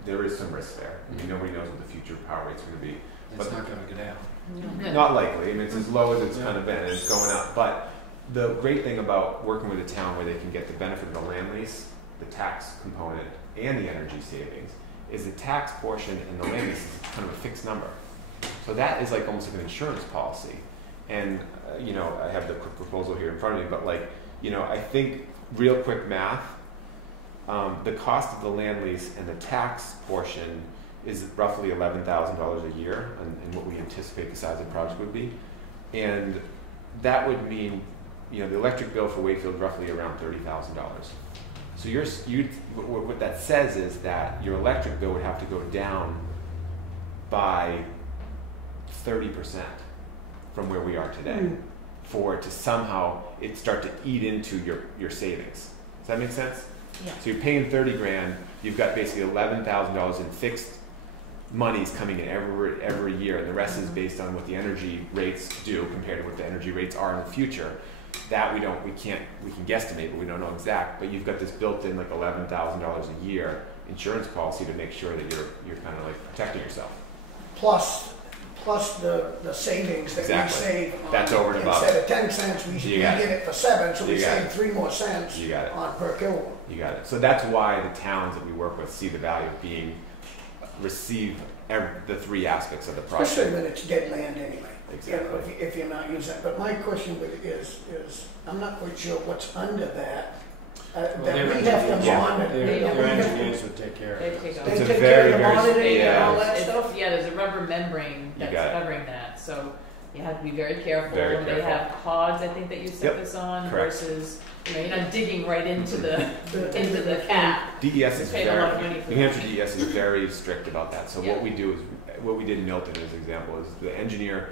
there is some risk there. I mean, nobody knows what the future power rate's going to be. It's not going to go down. Not likely. I mean, it's as low as it's kind of been, and it's going up. But the great thing about working with a town where they can get the benefit of the land lease, the tax component, and the energy savings is the tax portion and the land lease is kind of a fixed number. So that is like almost like an insurance policy. And, I have the quick proposal here in front of me, but I think real quick math, the cost of the land lease and the tax portion is roughly $11,000 a year and what we anticipate the size of the project would be. And that would mean, the electric bill for Wakefield roughly around $30,000. So what that says is that your electric bill would have to go down by 30% from where we are today for it to somehow start to eat into your savings. Does that make sense? Yeah. So you're paying 30 grand, you've got basically $11,000 in fixed monies coming in every year, and the rest is based on what the energy rates do compared to what the energy rates are in the future. That we can guesstimate, but we don't know exact. But you've got this built-in like $11,000 a year insurance policy to make sure that you're kind of like protecting yourself. Plus the savings that Exactly. we save. That's over and above. Instead of 10 cents, we get it for 7, so we save 3 more cents You got it. on per kilowatt. You got it. So that's why the towns that we work with see the value of receive the 3 aspects of the project. Especially when it's dead land anyway. Exactly. If you're not using it. But my question is I'm not quite sure what's under that. That we have to monitor. Their engineers would take care of They it. take They It's a take very, care of the very- monitoring and all yeah. that stuff. There's a rubber membrane You that's got it. covering that, so you have to be very careful. Very They careful. have pods, I think, that you set Yep. this on Correct. versus, you're not digging right into the cap. DES is Paying a lot of money very, for New that. Hampshire DES is very strict about that. So Yeah. what we do is, what we did in Milton as an example is the engineer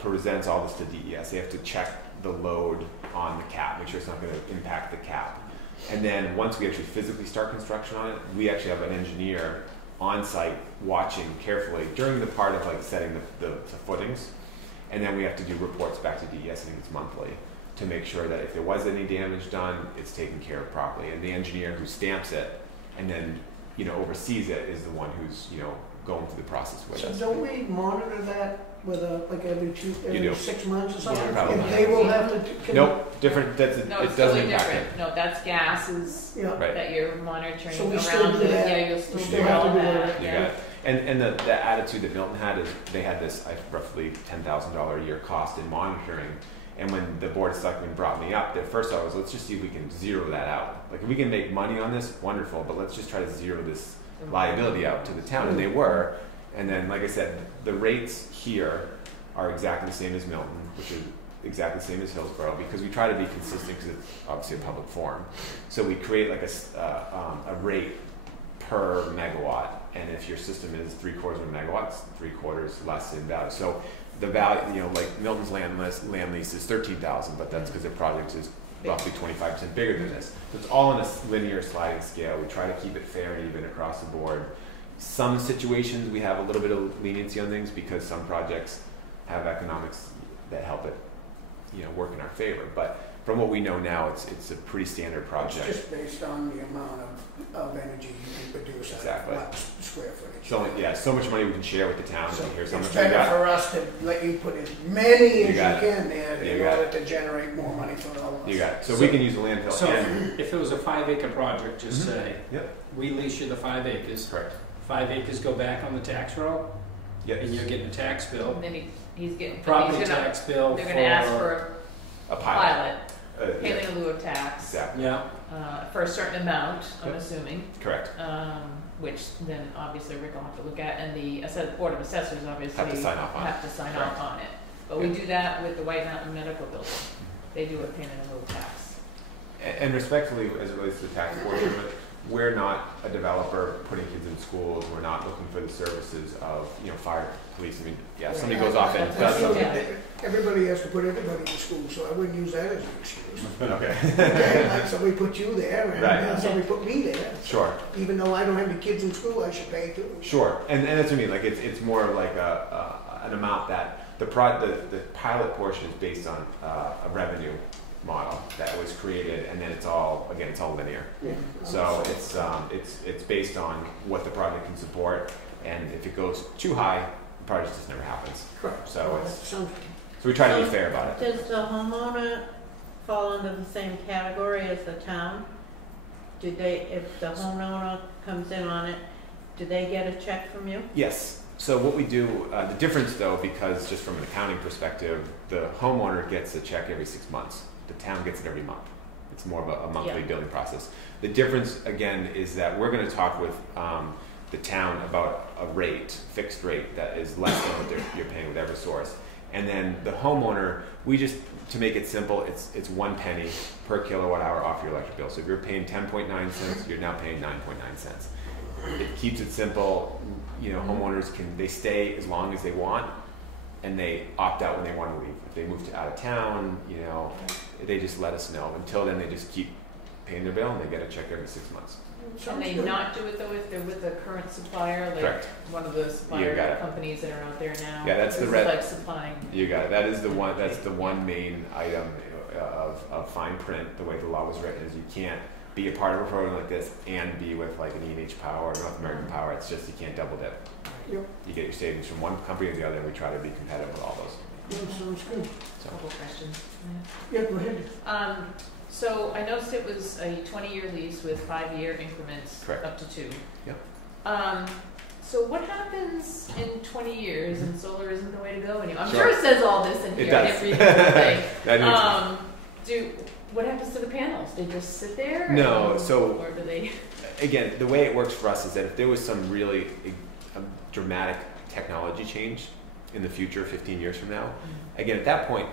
presents all this to DES. They have to check the load on the cap, make sure it's not going to impact the cap. And then once we actually physically start construction on it, we actually have an engineer on site watching carefully during the part of like setting the footings. And then we have to do reports back to DES, I think it's monthly, to make sure that if there was any damage done, it's taken care of properly. And the engineer who stamps it and then, oversees it is the one who's, going through the process with So us. don't we monitor that with like every do. 6 months or something? Probably. And they will have to. Nope, different, No, it it's doesn't totally impact different. it. No, that's gases Yeah. Right. that you're monitoring So we around still do that. Yeah, you'll We still still do have all to do that. it. You Yeah. got it. And the attitude that Milton had is they had this roughly $10,000 a year cost in monitoring. And when the Board of Selectmen brought me up, their first thought was, let's just see if we can zero that out. Like if we can make money on this, wonderful, but let's just try to zero this liability out to the town. And they were. And then, like I said, the rates here are exactly the same as Milton, which is exactly the same as Hillsborough, because we try to be consistent because it's obviously a public forum. So we create like a rate per megawatt, and if your system is 3/4 of a megawatt, it's 3/4 less in value. So the value, like Milton's land lease is 13,000, but that's because the project is roughly 25% bigger than this. So it's all on a linear sliding scale. We try to keep it fair and even across the board. Some situations we have a little bit of leniency on things because some projects have economics that help it, work in our favor. But from what we know now, it's a pretty standard project. It's just based on the amount of energy you can produce Exactly. at what square footage. So much money we can share with the town. So Here's how it's much we better got. for us to let you put as many as you got it. can there in got order to generate more money for all of us. You got it. So we can use the landfill. So and, if it was a 5-acre project, just Mhm. say, Yep. we lease you the 5 acres. Correct. 5 acres go back on the tax roll, Yes. and you're getting a tax bill. And then he's getting, Property he's gonna, tax bill they're gonna ask for A a pilot. pilot, Yeah. paying in lieu of tax, Exactly. Yeah, for a certain amount, I'm Yep. assuming. Correct. Which then obviously Rick will have to look at, and the Board of Assessors obviously Have to sign off on it. have to sign Correct. off on it. But we do that with the White Mountain Medical Building. They do a payment in lieu of tax. And respectfully, as it relates to the tax portion of it, we're not a developer putting kids in schools. We're not looking for the services of, fire, police. I mean, yeah, if somebody goes off and does something. Everybody has to put everybody in school, so I wouldn't use that as an excuse. Okay. Okay, like somebody put you there, and Right. somebody put me there. Sure. Even though I don't have any kids in school, I should pay too. Sure. And that's what I mean. Like it's more of like an amount that the pilot portion is based on a revenue model that was created, and then it's all linear. Yeah. So it's based on what the project can support, and if it goes too high, the project just never happens. Correct. So Sounds we try to be fair about it. Does the homeowner fall under the same category as the town? If the homeowner comes in on it, do they get a check from you? Yes. So what we do, the difference though, because just from an accounting perspective, the homeowner gets a check every 6 months. The town gets it every month. It's more of a monthly billing process. The difference, again, is that we're going to talk with the town about a fixed rate that is less than what you're paying with Eversource. And then the homeowner, to make it simple, it's 1 penny per kilowatt hour off your electric bill. So if you're paying 10.9 cents, you're now paying 9.9 cents. It keeps it simple. Homeowners they stay as long as they want, and they opt out when they want to leave. If they move out of town, they just let us know. Until then, they just keep paying their bill, and they get a check every 6 months. Can they not do it though if they're with a current supplier, like Correct. one of the supplier companies that are out there now? Yeah, that's the red. Like supplying. You got it. That is the one. That's the one main item of fine print. The way the law was written is you can't be a part of a program like this and be with like an ENH Power or North American Power. It's just you can't double dip. Yep. You get your savings from one company or the other, and we try to be competitive with all those. Yeah, sounds good. So. Couple questions. Yeah, go ahead. So I noticed it was a 20-year lease with 5-year increments. Correct. Up to 2. Yep. So what happens in 20 years and solar isn't the way to go anymore? I'm Sure. sure it says all this in It here. does. I didn't read the whole That thing. What happens to the panels? They just sit there? No, or do they? Again, the way it works for us is that if there was some really dramatic technology change in the future, 15 years from now, again, at that point,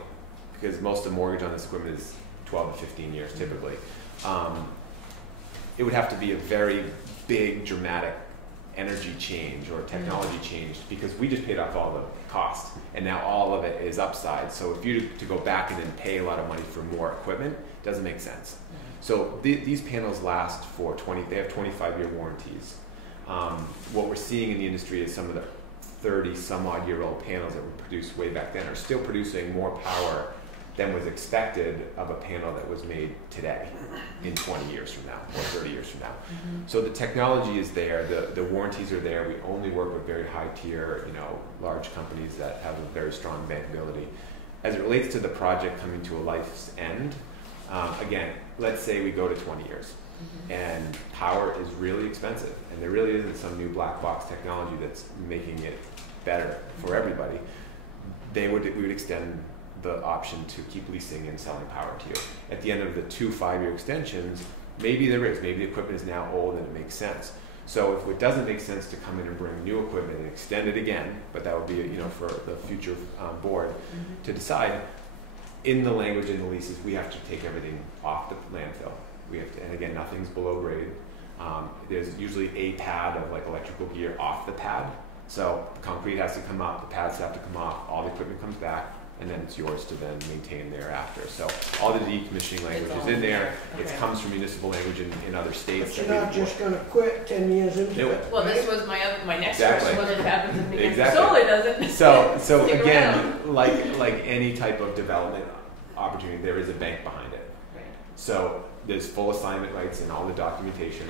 because most of the mortgage on this equipment is 12 to 15 years typically, it would have to be a very big, dramatic energy change or technology change, because we just paid off all the cost and now all of it is upside. So if you to go back and then pay a lot of money for more equipment, doesn't make sense. So these panels last for they have 25-year warranties. What we're seeing in the industry is some of the 30-some-odd-year-old panels that were produced way back then are still producing more power than was expected of a panel that was made today in 20 years from now or 30 years from now. So the technology is there, the warranties are there. We only work with very high tier, large companies that have a very strong bankability. As it relates to the project coming to a life's end, again, let's say we go to 20 years and power is really expensive and there really isn't some new black box technology that's making it better for everybody. We would extend the option to keep leasing and selling power to you. At the end of the 2 5-year extensions, maybe there is. Maybe the equipment is now old and it makes sense. So if it doesn't make sense to come in and bring new equipment and extend it again, but that would be for the future board to decide. In the language in the leases, we have to take everything off the landfill. We have to, and again, nothing's below grade. There's usually a pad of like electrical gear off the pad. So the concrete has to come up, the pads have to come off, all the equipment comes back, and then it's yours to then maintain thereafter. So all the decommissioning language is in there. Okay. It comes from municipal language in other states. But you're not just going to quit 10 years into it. Well, this was my next Exactly. question. What happens if the Exactly. solar doesn't? So stick again, around? like any type of development opportunity, there is a bank behind it. Right. So there's full assignment rights and all the documentation.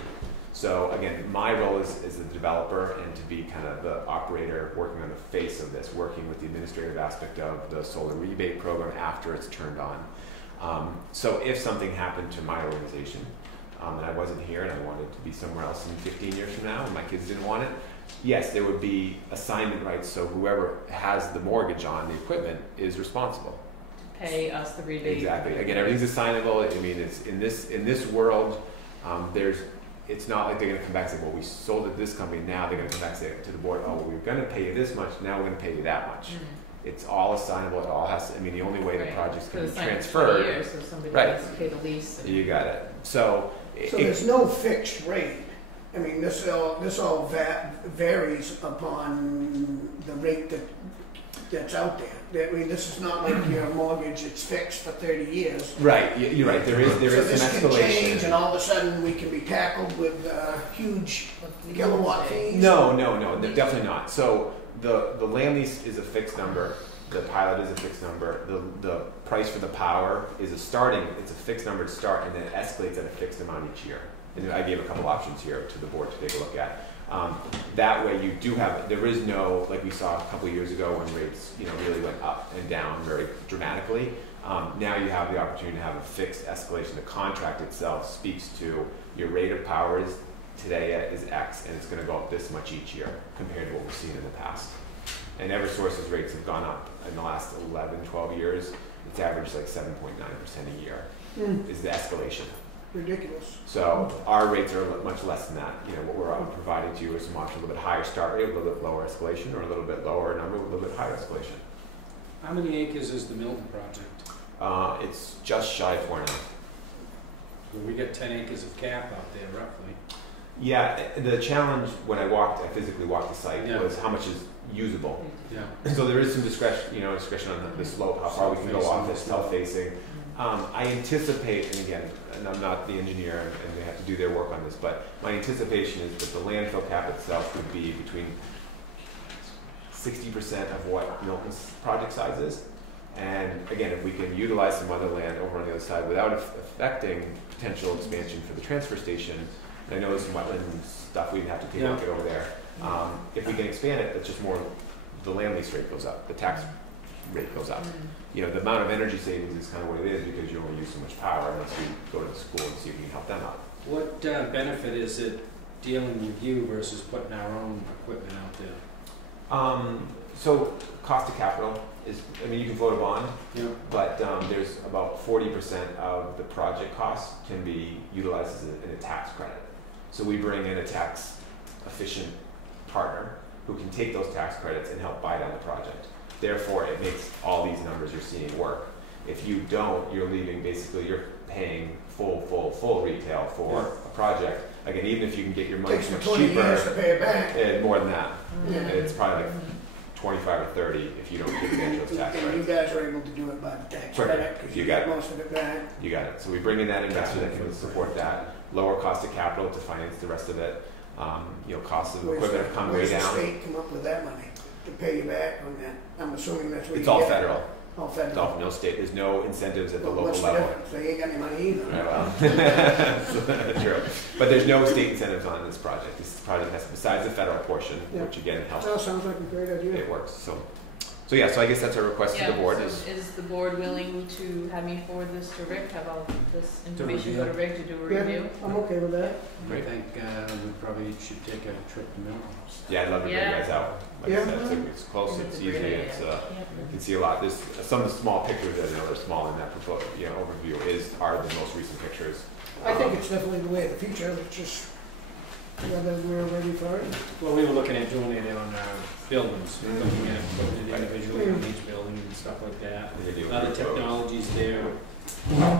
So again, my role is the developer and to be kind of the operator working on the face of this, working with the administrative aspect of the solar rebate program after it's turned on. So if something happened to my organization and I wasn't here and I wanted to be somewhere else in 15 years from now and my kids didn't want it, yes, there would be assignment rights. So whoever has the mortgage on the equipment is responsible. Pay us the rebate. Exactly. Again, everything's assignable. I mean, it's in this world. It's not like they're going to come back and say, well, we sold it to this company. Now they're going to come back and say to the board, oh, well, we're going to pay you this much. Now we're going to pay you that much. It's all assignable. It all has to. I mean, the only way the projects can be transferred. 20 years, so somebody Right. needs to pay the lease. You got it. So there's no fixed rate. I mean, this all varies upon the rate that's out there. I mean, this is not like your mortgage; it's fixed for 30 years. Right, you're right. There is some So this can change, escalation. and all of a sudden we can be tackled with huge kilowatt fees. No, definitely not. So the land lease is a fixed number. The pilot is a fixed number. The price for the power is it's a fixed number to start, and then it escalates at a fixed amount each year. And I gave a couple options here to the board to take a look at. That way you do have, there is no, like we saw a couple of years ago when rates, really went up and down very dramatically. Now you have the opportunity to have a fixed escalation. The contract itself speaks to your rate of power is today is X, and it's going to go up this much each year compared to what we've seen in the past. And Eversource's rates have gone up in the last 11, 12 years. It's averaged like 7.9% a year is the escalation. Ridiculous. So our rates are much less than that. What we're providing to you is a little bit higher start rate, a little bit lower escalation, or a little bit lower number with a little bit higher escalation. How many acres is the Milton project? It's just shy of 4 now. Well, we got 10 acres of cap out there roughly. Yeah, the challenge when I physically walked the site was how much is usable. Yeah. So there is some discretion on the slope, how far we can go off this self-facing. I anticipate, and again, and I'm not the engineer, and they have to do their work on this, but my anticipation is that the landfill cap itself would be between 60% of what Milton's project size is. And again, if we can utilize some other land over on the other side without affecting potential expansion for the transfer station, and I know there's some wetland stuff we'd have to take a look at over there. If we can expand it, that's just more, the land lease rate goes up, the tax rate goes up. The amount of energy savings is kind of what it is because you only use so much power unless you go to the school and see if you can help them out. What benefit is it dealing with you versus putting our own equipment out there? So cost of capital is, you can float a bond, but there's about 40% of the project cost can be utilized as in a tax credit. So we bring in a tax efficient partner who can take those tax credits and help buy down the project. Therefore, it makes all these numbers you're seeing work. If you don't, you're paying full retail for a project. Again, even if you can get your money much cheaper, to pay it back. More than that. It's probably like 25 or 30 if you don't take advantage of those tax credits. You guys are able to do it by the tax credit because you get most of it back. You got it. So we bring in that investor that can support that. Lower cost of capital to finance the rest of it. Cost of equipment have come way down. Where's the state come up with that money to pay you back on that? I'm assuming that's what it's all federal. All federal. It's all no state. There's no incentives at the local what's level. So you ain't got any money either. Right, well. True. But there's no state incentives on this project. This project has, besides the federal portion, which again helps. That sounds like a great idea. It works. So I guess that's a request to the board. So is the board willing to have me forward this to Rick? Have all this information go to Rick to do a review? I'm okay with that. I think we probably should take a trip to Milton. Yeah, I'd love to bring you guys out. Like I said, it's close, That's it's a great easy, idea. you can see a lot. There's some of the small pictures that are small in that overview are the most recent pictures. I think it's definitely the way of the future. It's just whether we're ready for it. Well, we were looking at doing it on buildings, looking at putting it individually on each building and stuff like that. The technology's there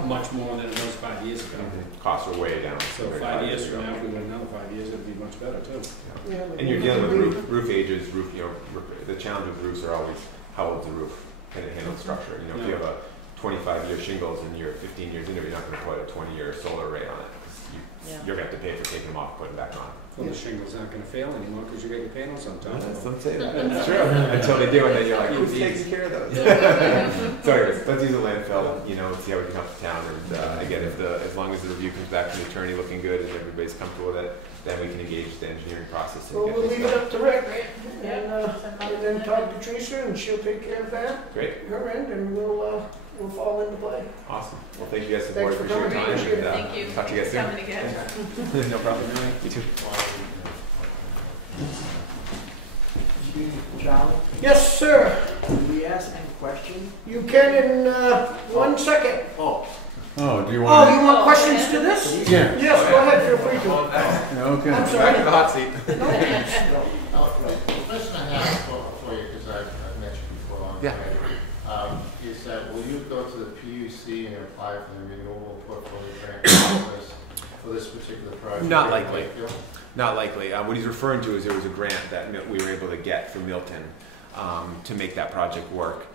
much more than it was 5 years ago. Costs are way down. So 5 years from now, if we went another 5 years, it'd be much better too. And you're dealing with roof ages, the challenge with roofs are always how old's the roof? Can it handle the structure? If you have a 25-year shingles and you're 15 years into it, you're not going to put a 20-year solar array on it. You're going to have to pay for taking them off and putting them back on. Well, the shingles aren't going to fail anymore because you got your panels on top. That's true. Until they do, and then you're like, who's taking care of those? So anyways, let's use a landfill, see how we can help the town. And again, as long as the review comes back from the attorney looking good and everybody's comfortable with it, then we can engage the engineering process. And Well, we'll leave it up to Rick, right? And then talk to Teresa, and she'll take care of that. Great. Her end, and we'll fall into play. Awesome. Well, thank you guys for Thanks for your time. coming. And, Thank you. Talk to you guys soon. Coming again. No problem. You too. Charlie, Yes, sir. can we ask any question? You can in 1 second. Oh, Oh, do you Oh, you want questions to this? Yeah. Yes, go ahead, feel free to. Okay. I'm Back to sorry. the hot seat. The question I have for you, because I've mentioned before on is that will you go to the PUC and apply for the renewable portfolio grant process for this particular project? Not likely. Not likely. What he's referring to is there was a grant that we were able to get from Milton to make that project work.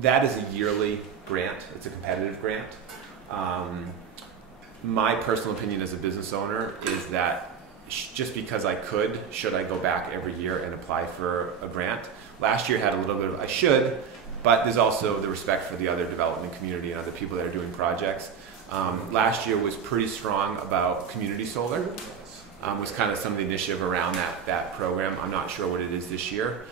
That is a yearly grant. It's a competitive grant. My personal opinion as a business owner is that just because I could, should I go back every year and apply for a grant? Last year had a little bit of I should, but there's also the respect for the other development community and other people that are doing projects. Last year was pretty strong about community solar. Was kind of some of the initiative around that program. I'm not sure what it is this year.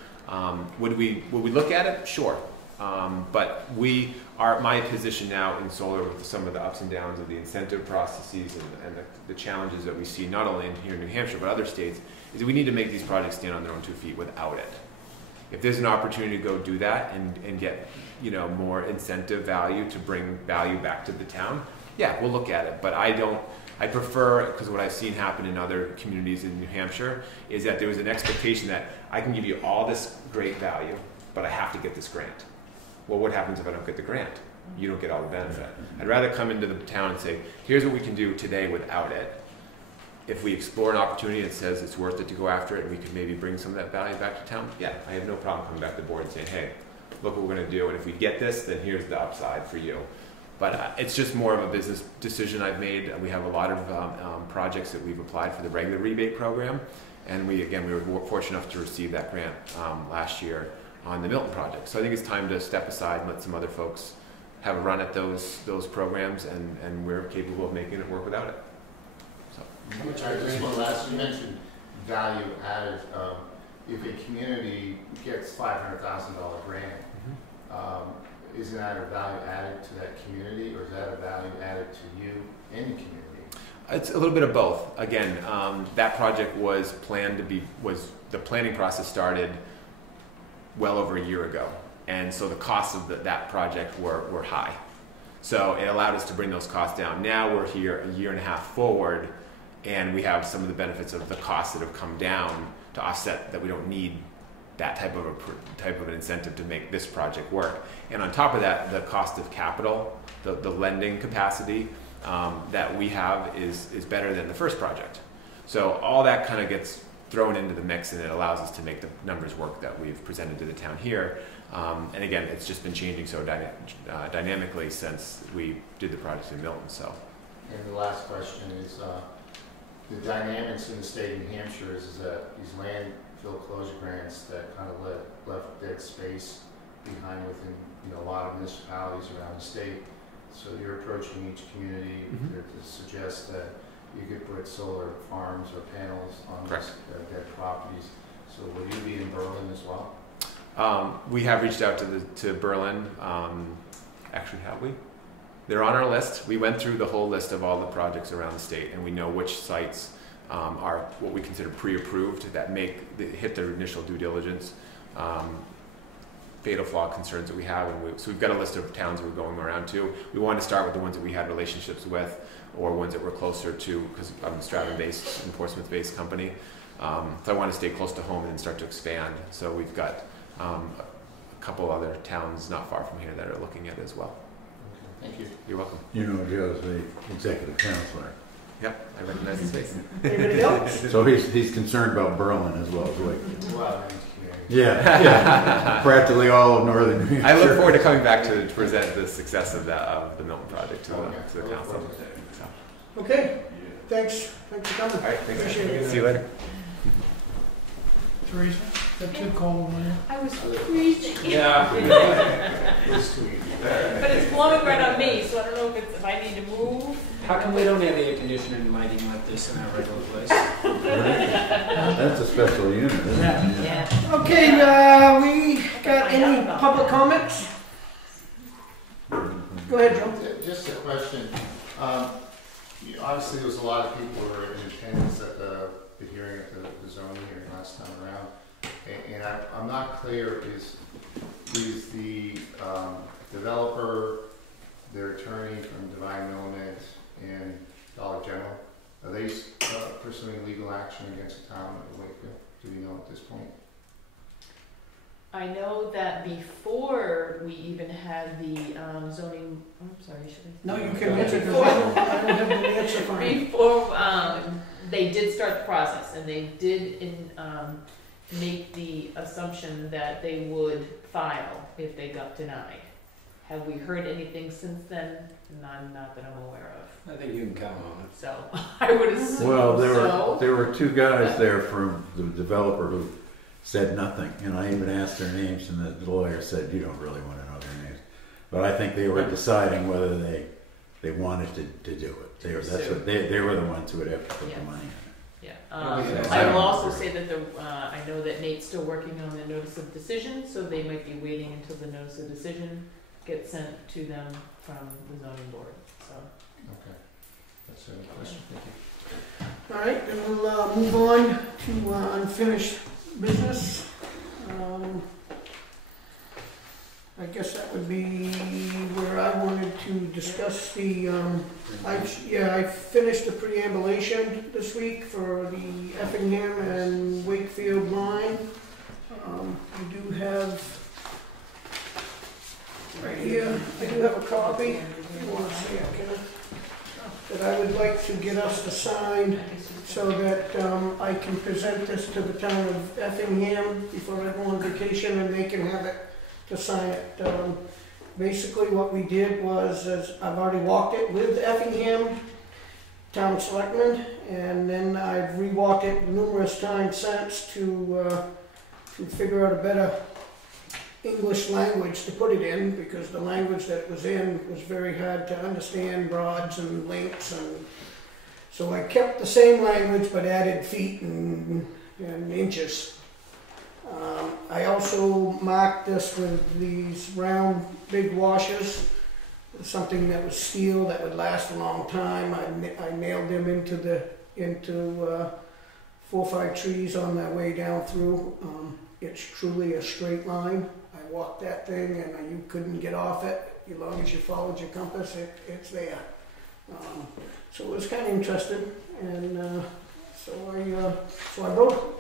Would we look at it? Sure. But my position now in solar, with some of the ups and downs of the incentive processes and the challenges that we see not only here in New Hampshire but other states, is that we need to make these projects stand on their own 2 feet without it. If there's an opportunity to go do that and get more incentive value to bring value back to the town, yeah, we'll look at it. But I prefer, because what I've seen happen in other communities in New Hampshire is that there was an expectation that I can give you all this great value, but I have to get this grant. Well, what happens if I don't get the grant? You don't get all the benefit. I'd rather come into the town and say, here's what we can do today without it. If we explore an opportunity that says it's worth it to go after it and we can maybe bring some of that value back to town, yeah, I have no problem coming back to the board and saying, hey, look what we're going to do, and if we get this, then here's the upside for you. But it's just more of a business decision I've made. We have a lot of projects that we've applied for the regular rebate program, and we were fortunate enough to receive that grant last year on the Milton project. So I think it's time to step aside and let some other folks have a run at those programs, and we're capable of making it work without it. So. I just want to ask, you mentioned value added. If a community gets $500,000 grant, isn't that a value added to that community, or is that a value added to you in the community? It's a little bit of both. Again, that project was planned to be, the planning process started well over a year ago. And so the costs of that project were high. So it allowed us to bring those costs down. Now we're here a year and a half forward, and we have some of the benefits of the costs that have come down to offset that we don't need that type of an incentive to make this project work. And on top of that, the cost of capital, the lending capacity that we have is better than the first project. So all that kind of gets thrown into the mix, and it allows us to make the numbers work that we've presented to the town here. And again, it's just been changing so dynamically since we did the project in Milton. So. And the last question is, the dynamics in the state of New Hampshire is that these landfill closure grants that kind of left dead space behind within a lot of municipalities around the state. So you're approaching each community to suggest that you could put solar farms or panels on these dead properties. So will you be in Berlin as well? We have reached out to Berlin. Actually, have we? They're on our list. We went through the whole list of all the projects around the state, and we know which sites are what we consider pre-approved, that hit their initial due diligence, fatal flaw concerns that we have. And so we've got a list of towns we're going around to. We want to start with the ones that we had relationships with, or ones that we're closer to, because I'm a Stratton-based and Portsmouth-based company. So I want to stay close to home and then start to expand. So we've got a couple other towns not far from here that are looking at it as well. Okay, thank you. You're welcome. You know Joe's the executive counselor. Yep, I recognize his face. Anybody else? So he's concerned about Berlin as well as Wakefield. Well, Yeah. Practically all of northern New Hampshire. I look forward to coming back to present the success of the Milton project to the council. So. Okay, thanks for coming. All right, thanks. Appreciate it. See you later. Teresa, is that too cold in there? I was freezing. Yeah. But it's blowing right on me, so I don't know if I need to move. How come we don't have air conditioning and lighting like this in our regular place? That's a special unit, isn't it? Yeah. Okay, we got any public comments? Go ahead, Joe. Just a question. Obviously, there was a lot of people who were in attendance at the hearing at the zoning hearing last time around, and I'm not clear, is the developer, their attorney from Divine Element and Dollar General, are they pursuing legal action against the town of Wakefield? Do we know at this point? I know that before we even had the zoning, I'm sorry, should I? No, you can answer because I don't have the answer for you. Before they did start the process, and they did make the assumption that they would file if they got denied. Have we heard anything since then? Not that I'm aware of. I think you can count on it. So I would assume Well, so. there were two guys there from the developer who said nothing, and I even asked their names, and the lawyer said, you don't really want to know their names. But I think they were deciding whether they wanted to do it. They were the ones who would have to put the money in. Yeah. Yeah. I will also say that I know that Nate's still working on the notice of decision, so they might be waiting until the notice of decision gets sent to them from the zoning board. So. Okay. That's the only question. Thank you. All right, then we'll move on to unfinished business. I guess that would be where I wanted to discuss the, I finished the preambulation this week for the Effingham and Wakefield line. We do have, right here, I do have a copy, if you want to see it, Kenneth, that I would like to get us to sign so that I can present this to the town of Effingham before I go on vacation and they can have it to sign it. Basically what we did was, I've already walked it with Effingham Town Selectmen, and then I've re-walked it numerous times since to figure out a better English language to put it in, because the language that it was in was very hard to understand, broads and links, and so I kept the same language but added feet and inches. I also marked this with these round big washers, something that was steel that would last a long time. I nailed them into 4 or 5 trees on their way down through. It's truly a straight line. I walked that thing and you couldn't get off it. As long as you followed your compass, it's there. So it was kind of interesting, and so I wrote.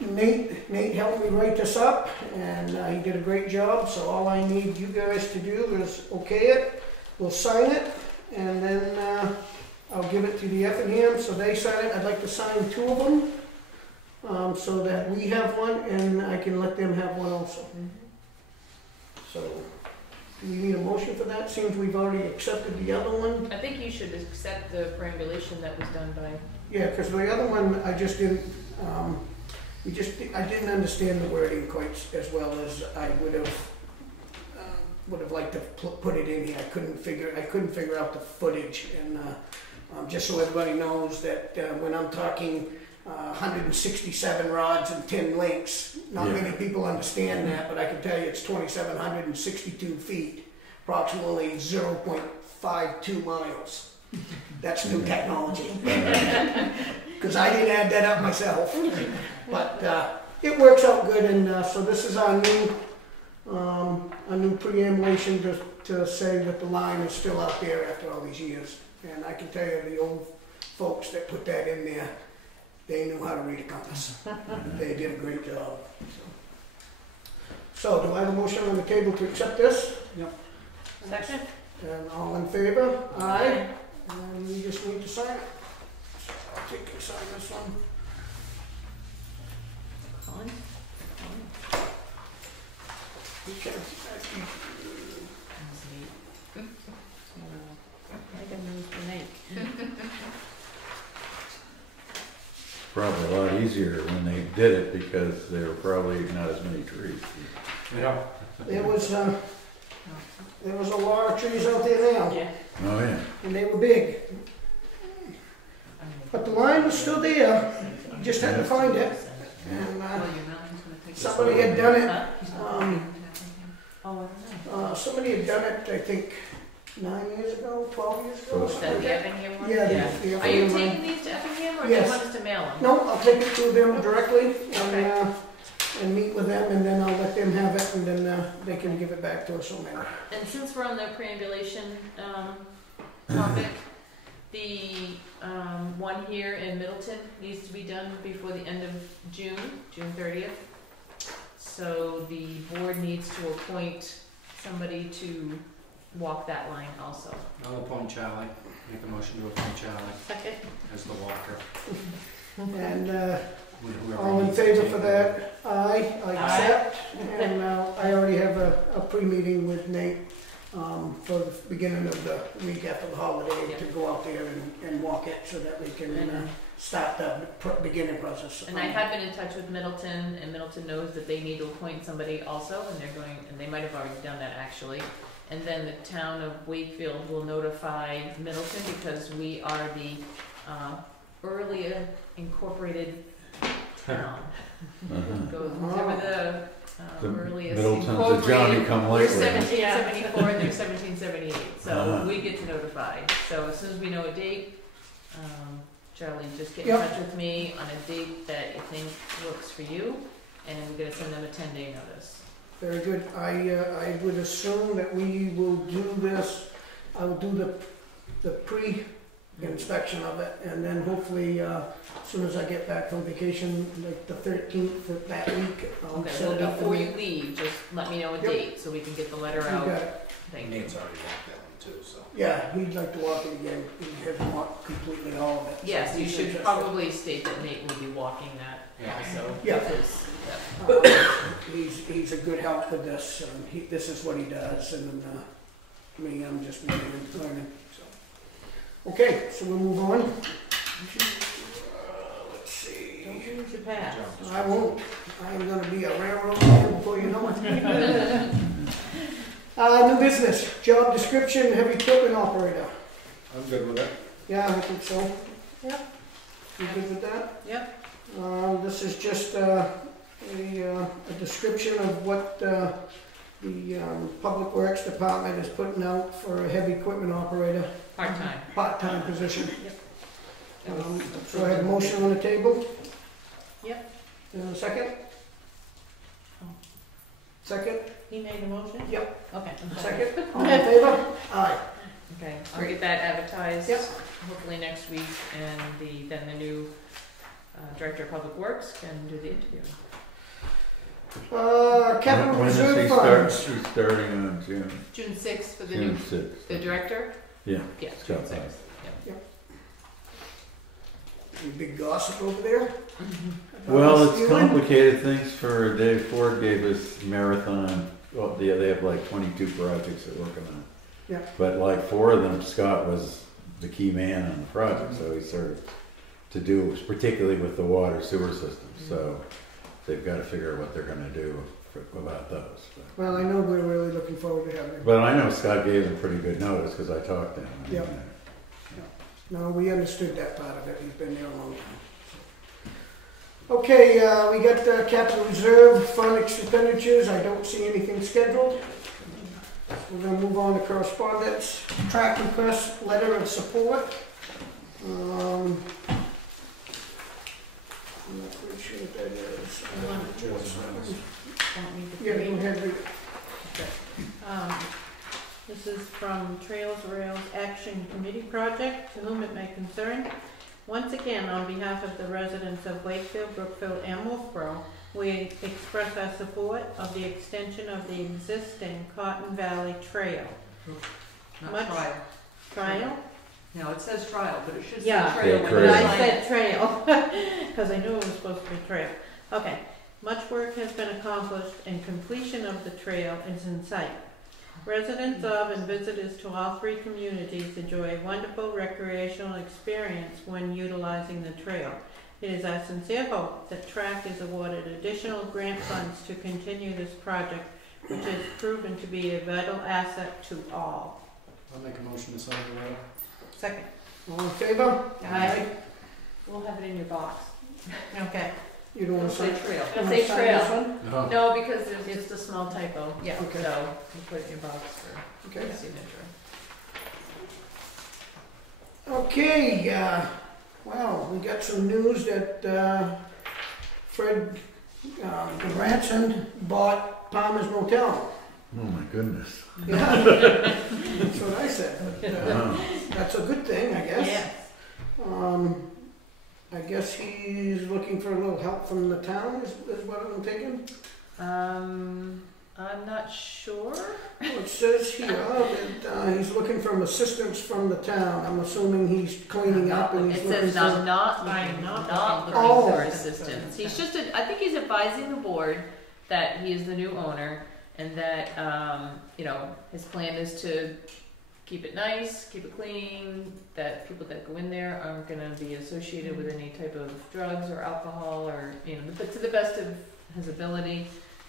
Nate helped me write this up, and he did a great job. So all I need you guys to do is okay it. We'll sign it, and then I'll give it to the Effingham so they sign it. I'd like to sign 2 of them, so that we have one, and I can let them have one also. So, do we need a motion for that? Seems we've already accepted the other one. I think you should accept the perambulation that was done by. Yeah, because the other one I just didn't. I didn't understand the wording quite as well as I would have liked to put it in here. I couldn't figure out the footage, and just so everybody knows that when I'm talking 167 rods and 10 links, not many people understand that, but I can tell you it's 2,762 feet, approximately 0.52 miles. That's new technology. Because I didn't add that up myself. But it works out good, and so this is our new preambulation to say that the line is still out there after all these years. And I can tell you, the old folks that put that in there, they knew how to read a compass. They did a great job. So do I have a motion on the table to accept this? Yep. Second. And all in favor? Aye. And we just need to sign it. So I'll take and sign this one. Colin? Okay. I got news for Nate. Probably a lot easier when they did it because there were probably not as many trees. Yeah. There was a lot of trees out there now, Yeah. Oh, yeah. and they were big. But the line was still there. You just had to find it. And somebody had done it. Somebody had done it, I think, 9 years ago, 12 years ago. Is that the Effingham one? Yeah. Are you Effingham one. taking these to Effingham, or do Yes. you want us to mail them? No, I'll take it to them directly Okay. and meet with them, and then I'll let them have it, and then they can give it back to us on that. And since we're on the preambulation topic, the one here in Middleton needs to be done before the end of June 30th. So the board needs to appoint somebody to walk that line also. I'll appoint Charlie. Make a motion to appoint Charlie Second. as the walker. And Whoever all in needs to favor take for it. that? Aye, I accept. And I already have a pre-meeting with Nate for the beginning of the week after the holiday to go out there and walk it so that we can start the beginning process. And I have been in touch with Middleton, and Middleton knows that they need to appoint somebody also, and they're going, and they might have already done that actually. And then the town of Wakefield will notify Middleton because we are the earlier incorporated town. Goes whatever the earliest Middleton's a incorporated. Johnny come We're lately. 1774 and they're 1778, so we get to notify. So as soon as we know a date, Charlie, just get in touch with me on a date that you think works for you, and we're gonna send them a 10-day notice. Very good. I would assume that we will do this, I will do the pre-inspection of it, and then hopefully, as soon as I get back from vacation, like the 13th of that week, Okay, so so before you leave, just let me know a date so we can get the letter You out. got it. Thank you. Nate's already walked that one too, so. Yeah, he'd like to walk it again. He hasn't walked completely all of it. so Yes, you he's should interested. probably state that Nate will be walking that also. Yeah. because- He's a good help with this, and this is what he does, and me, I'm just learning. So. Okay, so we'll move on. Let's see. Don't lose your pass. I won't. I'm gonna be a railroad man before you know it. New business, job description, heavy equipment operator. I'm good with it. Yeah, I think so. Yep. You good with that? Yep. This is just a description of what the Public Works Department is putting out for a heavy equipment operator. Part-time. Part-time position. That was So I have a motion on the table. Yep. And a second? Oh. Second? He made a motion? Yep. Okay. Second? All in favor? Aye. Okay, I'll get that advertised, Yep. hopefully next week, and then the new Director of Public Works can do the interview. Capital When does Reserve he Funds. start? He's starting on June June 6th for the new, 6th. the Director? Yeah. Yeah, Scott June 6th. Any big gossip over there? Well, About it's stealing? complicated things for Dave Ford gave us marathon. Well, yeah, they have like 22 projects they're working on. Yeah. But like 4 of them, Scott was the key man on the project, so he started to do, particularly with the water sewer system. So they've got to figure out what they're going to do about those. Well, I know we're really looking forward to having him. But I know Scott gave them pretty good notice because I talked to him. Yeah. No, we understood that part of it. He's been there a long time. Okay, we got capital reserve fund expenditures. I don't see anything scheduled. We're going to move on to correspondence. Track request, letter of support. I'm not quite sure what that is. Yeah, go ahead. Read it. This is from Trails Rails Action Committee Project, to whom it may concern. Once again, on behalf of the residents of Wakefield, Brookfield, and Wolfboro, we express our support of the extension of the existing Cotton Valley Trail. Not trial. Trial? No, it says trial, but it should say Yeah. trail. Yeah, when trail. you I sign it. said trail, because I knew it was supposed to be trail. Okay, much work has been accomplished and completion of the trail is in sight. Residents of and visitors to all 3 communities enjoy a wonderful recreational experience when utilizing the trail. It is our sincere hope that TRAC is awarded additional grant funds to continue this project, which has proven to be a vital asset to all. I'll make a motion to sign the letter. Second. All in favor? Aye. We'll have it in your box. Okay. You don't want to It'll sign? say trail. you It'll wanna say sign this trail. one? No, because it's a small typo. Yeah, Okay. so you put it in your box for Okay. signature. Okay, well, we got some news that Fred Branson bought Palmer's Motel. Oh my goodness. Yeah, that's what I said. But, Wow. that's a good thing, I guess. Yes. I guess he's looking for a little help from the town, is what I'm thinking. I'm not sure. Well, it says here that he's looking for assistance from the town. I'm assuming he's cleaning up and he's It looking says for... I'm not Not looking Oh. for assistance. He's just, I think he's advising the board that he is the new owner and that, you know, his plan is to keep it nice, keep it clean, that people that go in there aren't gonna be associated with any type of drugs or alcohol or, you know, but to the best of his ability,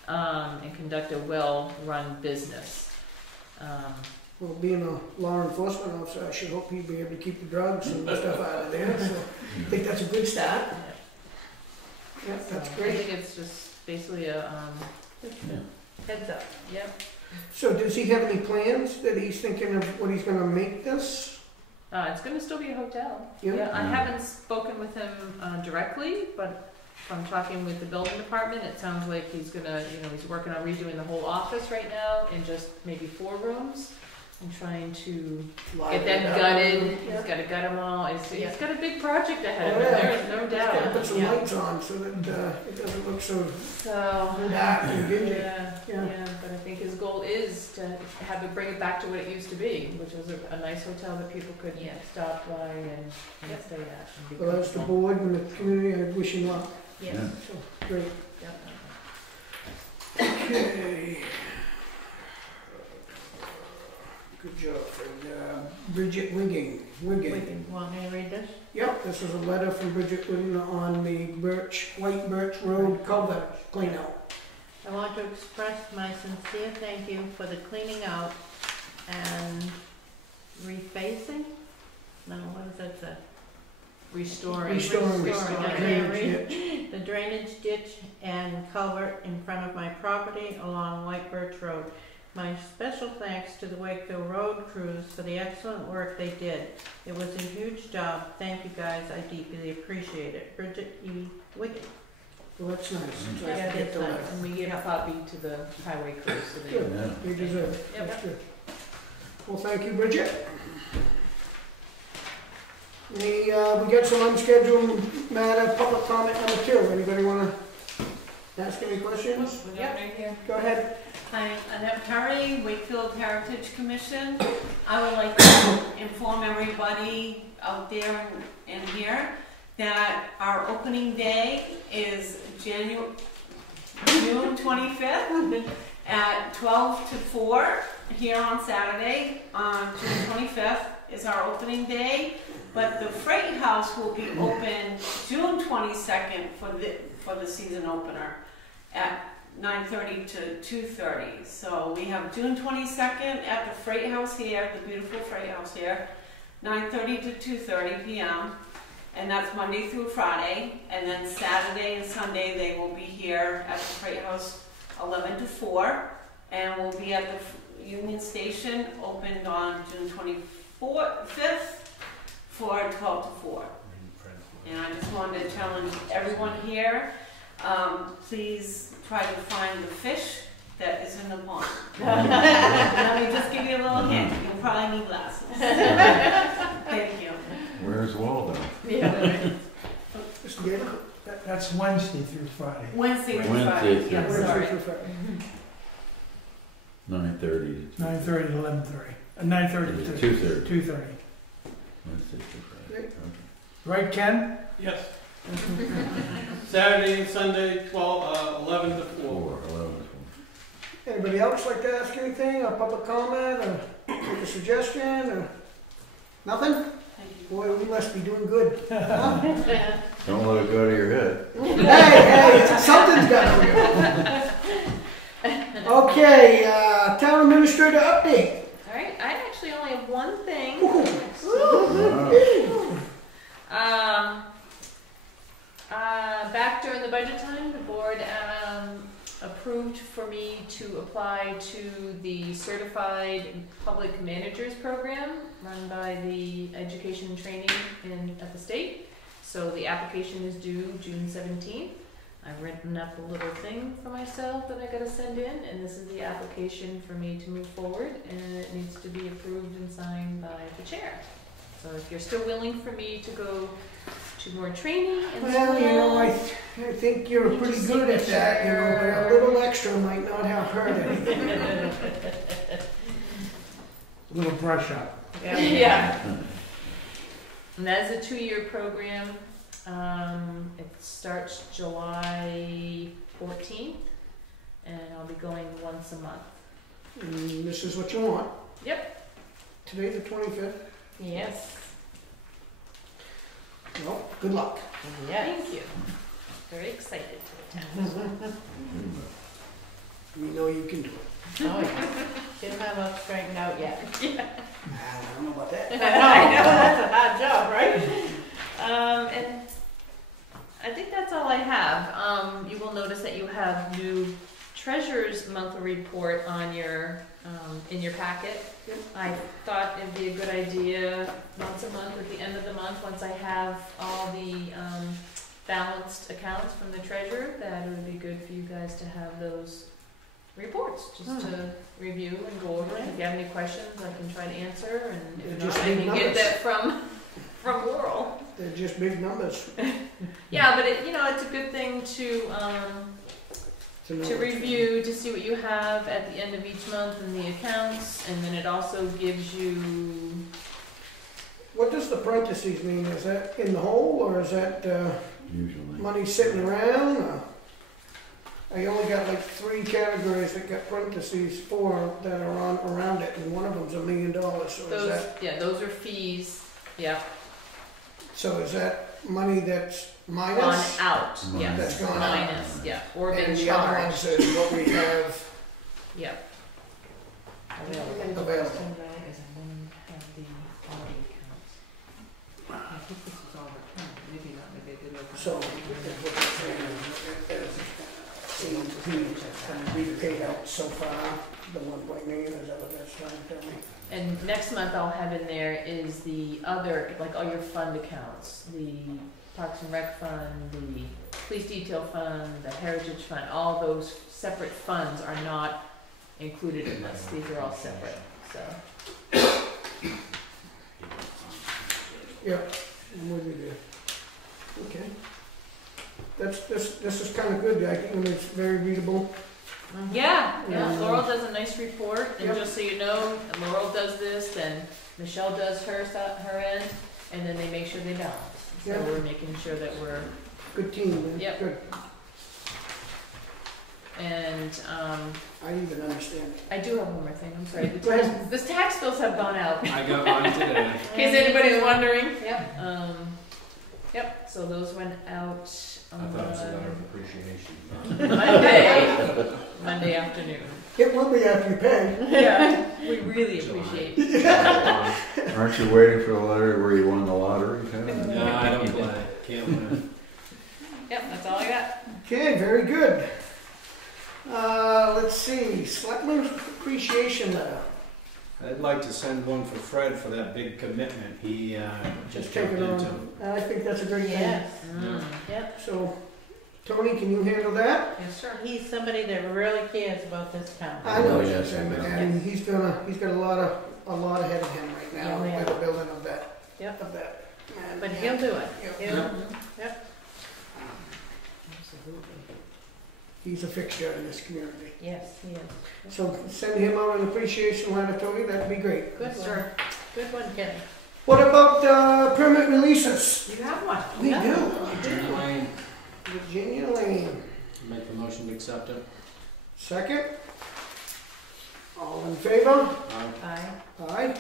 and conduct a well-run business. Well, being a law enforcement officer, I should hope he'd be able to keep the drugs and stuff out of there, so I think that's a good start. Yeah, that's So, I great. think it's just basically a, heads up, yep. So does he have any plans that he's thinking of what he's gonna make this? It's gonna still be a hotel. Yeah. Yeah, I haven't spoken with him directly, but from talking with the building department, it sounds like he's gonna, you know, he's working on redoing the whole office right now in just maybe 4 rooms and trying to get them gutted. He's gotta gut them all. He's got a big project ahead of him, there is no He's gotta doubt. put some lights on so that it doesn't look so So, dark and dingy. yeah, but I think his goal is to have it, bring it back to what it used to be, which was a nice hotel that people could stop by and stay at. And be Well, that's the comfortable. board and the community, I wish him luck. Yes, So, great. definitely. Okay. Good job. And, Bridget Wigging. Want me to read this? Yep, this is a letter from Bridget Wigging on the White Birch Road culvert clean out. I want to express my sincere thank you for the cleaning out and refacing? No, what does that say? Restoring. Restoring the drainage ditch. The drainage ditch and culvert in front of my property along White Birch Road. My special thanks to the Wakefield Road crews for the excellent work they did. It was a huge job. Thank you guys, I deeply appreciate it. Bridget E. Wiggin. Well, that's nice. It's nice Yeah, to get it's the nice, letter. and we give a copy to the highway crew, so they. Good. They deserve it. Yep. That's good. Well, thank you, Bridget. We got some unscheduled matter, public comment number 2. Anybody want to ask any questions? Yep, right here. Go ahead. Hi, Annette Perry, Wakefield Heritage Commission. I would like to inform everybody out there and here that our opening day is June 25th at 12 to 4 here on Saturday. June 25th is our opening day, but the Freight House will be open June 22nd for the season opener at 9:30 to 2:30. So we have June 22nd at the Freight House here, the beautiful Freight House here, 9:30 to 2:30 p.m. And that's Monday through Friday. And then Saturday and Sunday they will be here at the Freight House 11 to 4. And we'll be at the Union Station opened on June 25th for 12 to 4. And I just wanted to challenge everyone here, please try to find the fish that is in the pond. Let me just give you a little hint. You'll probably need glasses. Thank you. Where's Waldo? That's Wednesday through Friday. Wednesday through Wednesday Friday. through Yeah, Friday. sorry. 9:30. 9:30 to 11:30. 9:30 to 2:30. 2:30. Wednesday through Friday. Okay. Right, Ken? Yes. Saturday and Sunday, 11 to 4. 4, 11, 4. Anybody else like to ask anything, a public comment, or make a suggestion, or nothing? Boy, we must be doing good. Huh? Don't let it go to your head. Hey, something's got to go. Okay, town administrator update. Alright, I actually only have one thing. Back during the budget time, the board approved for me to apply to the Certified Public Managers Program run by the Education and Training at the state. So the application is due June 17th. I've written up a little thing for myself that I gotta send in, and this is the application for me to move forward, and it needs to be approved and signed by the chair. So if you're still willing for me to go to more training and Well, you know, I think you're Need pretty your good at that, you know, but a little extra might not have hurt anything. A little brush up. Yeah. And that is a 2-year program. It starts July 14th, and I'll be going once a month. And this is what you want. Yep. Today's the 25th. Yes. Well, good luck. Thank you. Very excited to attend. We know you can do it. Oh, yeah. Didn't have us straightened out yet. I don't know about that. I know, that's a hard job, right? And I think that's all I have. You will notice that you have new treasurer's monthly report on your in your packet. Yep. I thought it'd be a good idea once a month, at the end of the month, once I have all the balanced accounts from the treasurer, that it would be good for you guys to have those reports, just to review and go over. If you have any questions, I can try to answer, and if not, I can get that from Laurel. They're just big numbers. Yeah, but it's a good thing to review, to see what you have at the end of each month in the accounts, and then it also gives you. What does the parentheses mean? Is that in the hole, or is that Usually. money sitting around? Or? I only got like 3 categories that got parentheses, 4 that are on around it, and one of them's $1 million. So Those are fees. Yeah. So is that money that's minus? Gone out. Yeah. That's gone minus. out. Yeah. Or been and the other one charged. says what we have Yeah. available. So, what they're saying is, we paid out so far, the 1 million, is that what that's trying to tell me? And next month I'll have in there is the other, like all your fund accounts, the Parks and Rec Fund, the Police Detail Fund, the Heritage Fund, all those separate funds are not included in this. These are all separate, so. Yeah, I'm with you there. Okay. This is kind of good, I think it's very readable. Yeah, Laurel does a nice report, and Yep. just so you know, Laurel does this, then Michelle does her end, and then they make sure they balance. So Yep. we're making sure that we're, Good team, man. Yep. Good. and I even understand it. I do have one more thing, I'm sorry. Go ahead. The tax bills have gone out, I got mine today. in case anybody's wondering. Yep. Yep, so those went out I thought it was a letter of appreciation. Monday afternoon. It will be after you pay. Yeah, we really appreciate it. Aren't you waiting for the letter where you won the lottery? No, I don't play. Can't win. Yep, that's all I got. Okay, very good. Let's see, Selectmen's appreciation letter. I'd like to send one for Fred for that big commitment he just Take jumped it into. on. I think that's a great thing. Yes. Yep. So, Tony, can you handle that? Yes, sir. He's somebody that really cares about this town. I know, yes, yes, I know. and he's got a lot ahead of him right now Yeah, with the building of that. Yep. Of that. And, But he'll do it. Yep. He'll, He's a fixture in this community. yes, he is. So send him out an appreciation letter, Tony, that'd be great. Good one. Good one, Kenny. What about permit releases? You have one. We Yeah. do. Virginia Lane, Virginia Lane. make the motion to accept it. Second. All in favor? Aye. Aye.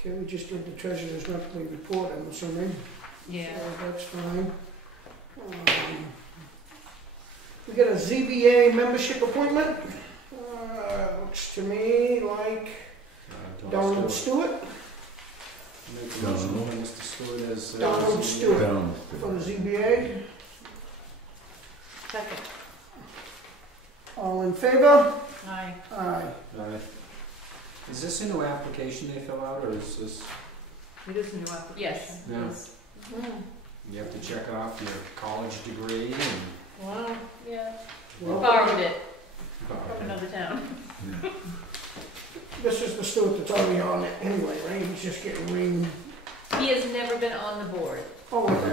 Okay, we just did the treasurer's monthly report, I'm assuming. Yeah. So that's fine. We got a ZBA membership appointment. Looks to me like Donald Stewart Make the motion for Mr. Stewart as. Donald Stewart. Down. for the ZBA. Second. All in favor? Aye. Aye. Is this a new application they fill out, or is this, It is a new application. Yes. Yeah. Yes. you have to check off your college degree and? Wow. Yeah. We Well, borrowed it Oh, from okay. another town. this is the Stewart that's already on it anyway, right? He's just getting ring. He has never been on the board. Oh, what's the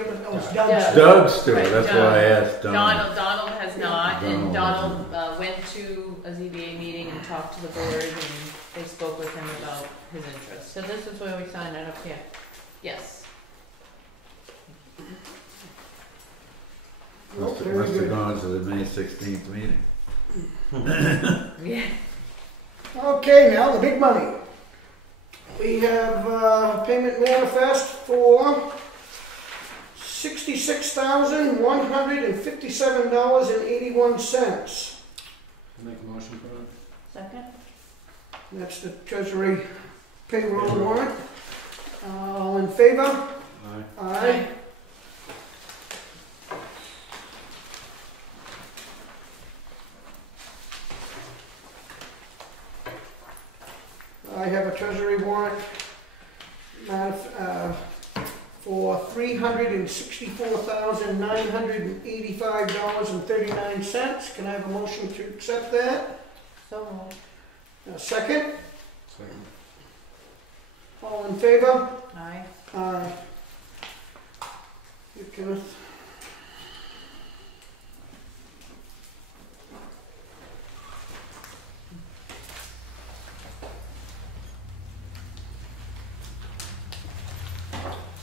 other, oh, it's Doug's. Doug's store, Right, that's Doug. why I asked Donald. Donald has not, and Donald. Donald went to a ZBA meeting and talked to the board, and they spoke with him about his interest. So this is where we sign it up here. Yes. Must Very have good. gone to the May 16th meeting. Yeah. Okay, now the big money. We have payment manifest for $66,157.81. Make a motion for that. Second? That's the treasury payroll warrant. All in favor? Aye. Aye. I have a treasury warrant for $364,985.39. Can I have a motion to accept that? So moved. A second? Second. All in favor? Aye. Aye. You, Kenneth?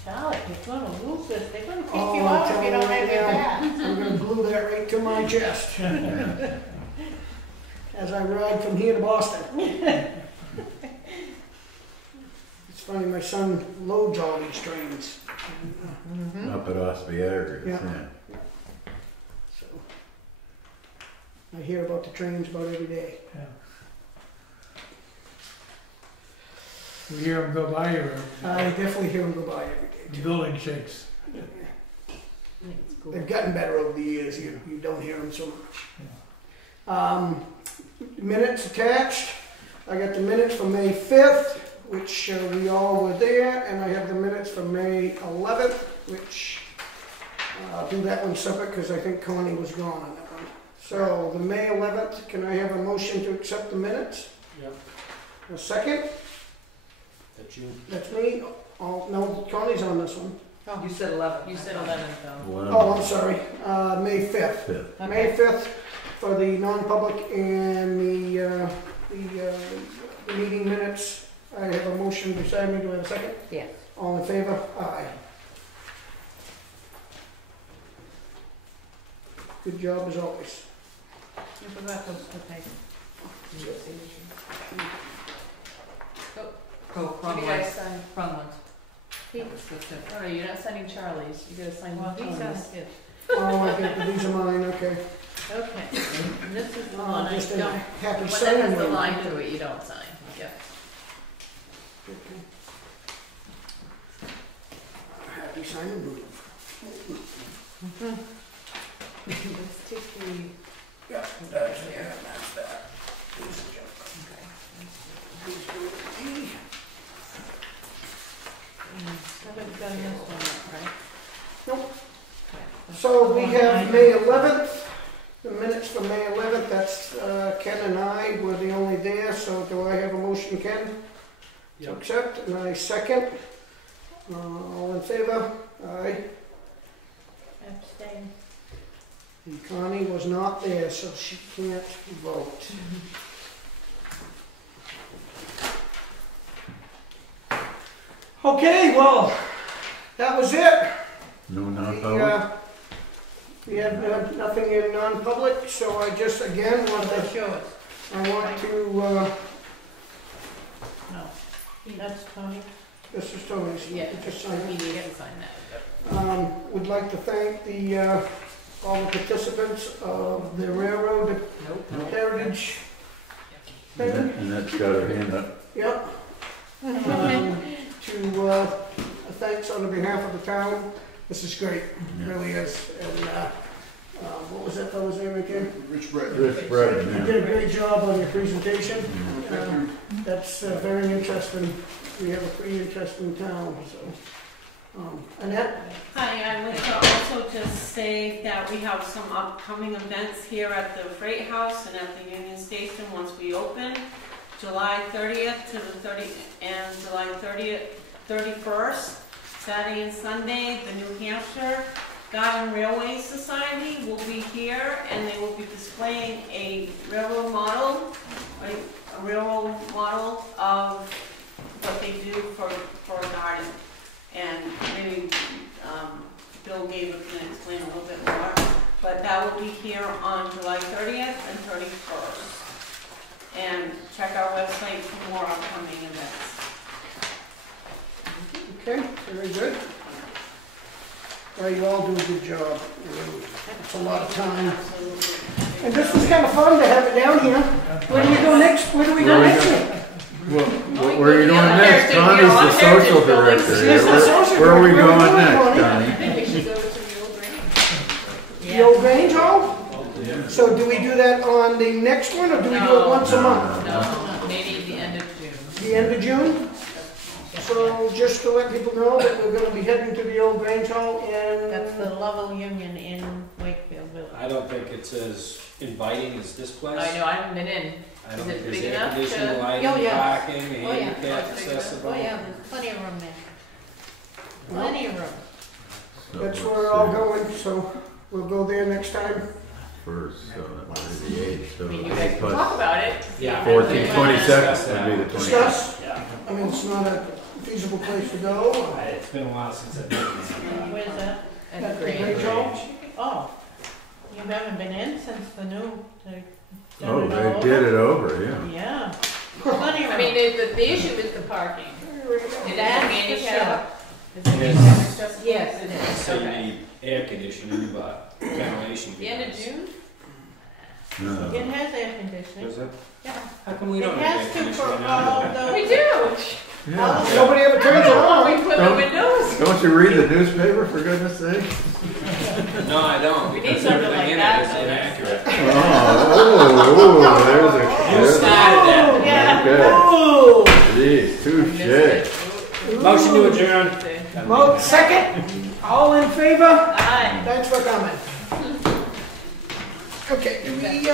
Charlotte, you're gonna lose this. They're gonna kick Oh, you I'm out if you telling don't you have your right back. I'm gonna glue that right to my chest. As I ride from here to Boston. It's funny, my son loads all these trains. Up at Osbiagas, Yeah. yeah. So I hear about the trains about every day. We hear them go by you, I definitely hear them go by every day the too. building shakes. I think it's cool. They've gotten better over the years. You don't hear them so much. Minutes attached. I got the minutes for May 5th, which we all were there, and I have the minutes for May 11th, which I'll do that one separate because I think Connie was gone on that one. So the May 11th, can I have a motion to accept the minutes? Yep. A second? That's you. That's me. Oh, no, Connie's on this one. You said 11. You said 11 though. Oh, I'm sorry. May 5th. Fifth. May 5th for the non-public and the meeting minutes. I have a motion beside me. Do I have a second? Yes. All in favor? Aye. Good job as always. You forgot those two papers. Oh, you guys sign front ones. Oh no, you're not signing Charlie's. You gotta sign Well, these are Tony's. his. Oh, okay, these are mine, okay. Okay. And this is the one I Just a don't. happy What that signing. has the wheel. line to it, you don't sign. Yep. Okay. Happy signing move. Let's take the. Yeah, that's that. Here's the junk. These go to me. Haven't done this one yet, right? Nope. Okay. So we have May 11th, the minutes for May 11th, that's Ken and I were the only there, so do I have a motion, Ken? To Yep. accept, and I second. All in favor? Aye. Abstain. And Connie was not there, so she can't vote. Okay, well, that was it. No non-public? We had nothing in non-public, so I just, again, want That's to, yours. I want to, No. That's Tony. this is Tony's. Yeah, Just he sign it. needs to sign that. Would like to thank all the participants of the Railroad Nope. Heritage And thing. that- and that's got her hand up. Yep. Thanks on behalf of the town. This is great, it really is. And what was that fellow's name again? Rich Brett. Rich Brett, You yeah. did a great job on your presentation. Thank you. That's very interesting. We have a pretty interesting town, so. Annette? Hi, I would also just say that we have some upcoming events here at the Freight House and at the Union Station once we open. July 30th to the 30th and July 31st. Saturday and Sunday, the New Hampshire Garden Railway Society will be here, and they will be displaying a railroad model, of what they do for a garden. And maybe Bill can explain a little bit more, but that will be here on July 30th and 31st. And check our website for more upcoming events. Okay, very good. Well, you all do a good job. It's a lot of time. And this was kind of fun to have it down here. Where do we go next? Where do we go next week? Well, where are you going next? Connie's the social director here. Where are we going next, Connie? I think we should go to the old Grange. The old Grange Hall? So do we do that on the next one, or do we do it once a month? No, maybe the end of June. The end of June? So just to let people know that we're going to be heading to the old Grange Hall in... That's the Lovell Union in Wakefield Village. I don't think it's as inviting as this place. I know, I haven't been in. I don't Is it think there's big air enough conditioning, to- lighting, Oh, yeah. parking, Oh, yeah. handicap Oh, it's big enough. accessible. Oh, yeah, there's plenty of room there. Plenty of room. That's where we're all going, so we'll go there next time. First, so that might be the 8th. So I mean, you guys can talk about it. Yeah. 14th, 22nd would be the 20th. Discuss. Yeah. I mean, it's not a feasible place to go. It's been a while since I've been there. Where's that? And At the Grange. Grange Hall? Oh, you haven't been in since the new, they done Oh, it all they over? did it over, yeah. Yeah. Plenty of I mean, room. the issue is the parking. It is a That's mini the shop. Is it It is. accessible? Yes, it is. So you need air conditioning, but ventilation. The end of June? No. It has air conditioning. Does it? Yeah. How come we It don't have air has to for conditioning? all the. We do. Yeah. Nobody ever turns it on. We put the Don't- windows. Don't you read the newspaper, for goodness sake? No, I don't. We need because something everything like in that, it is though. inaccurate. There's You a... started that. Yeah. Okay. Oh! Geez, touche. Motion to adjourn. Vote second. All in favor? Aye. Thanks for coming. Okay, do we,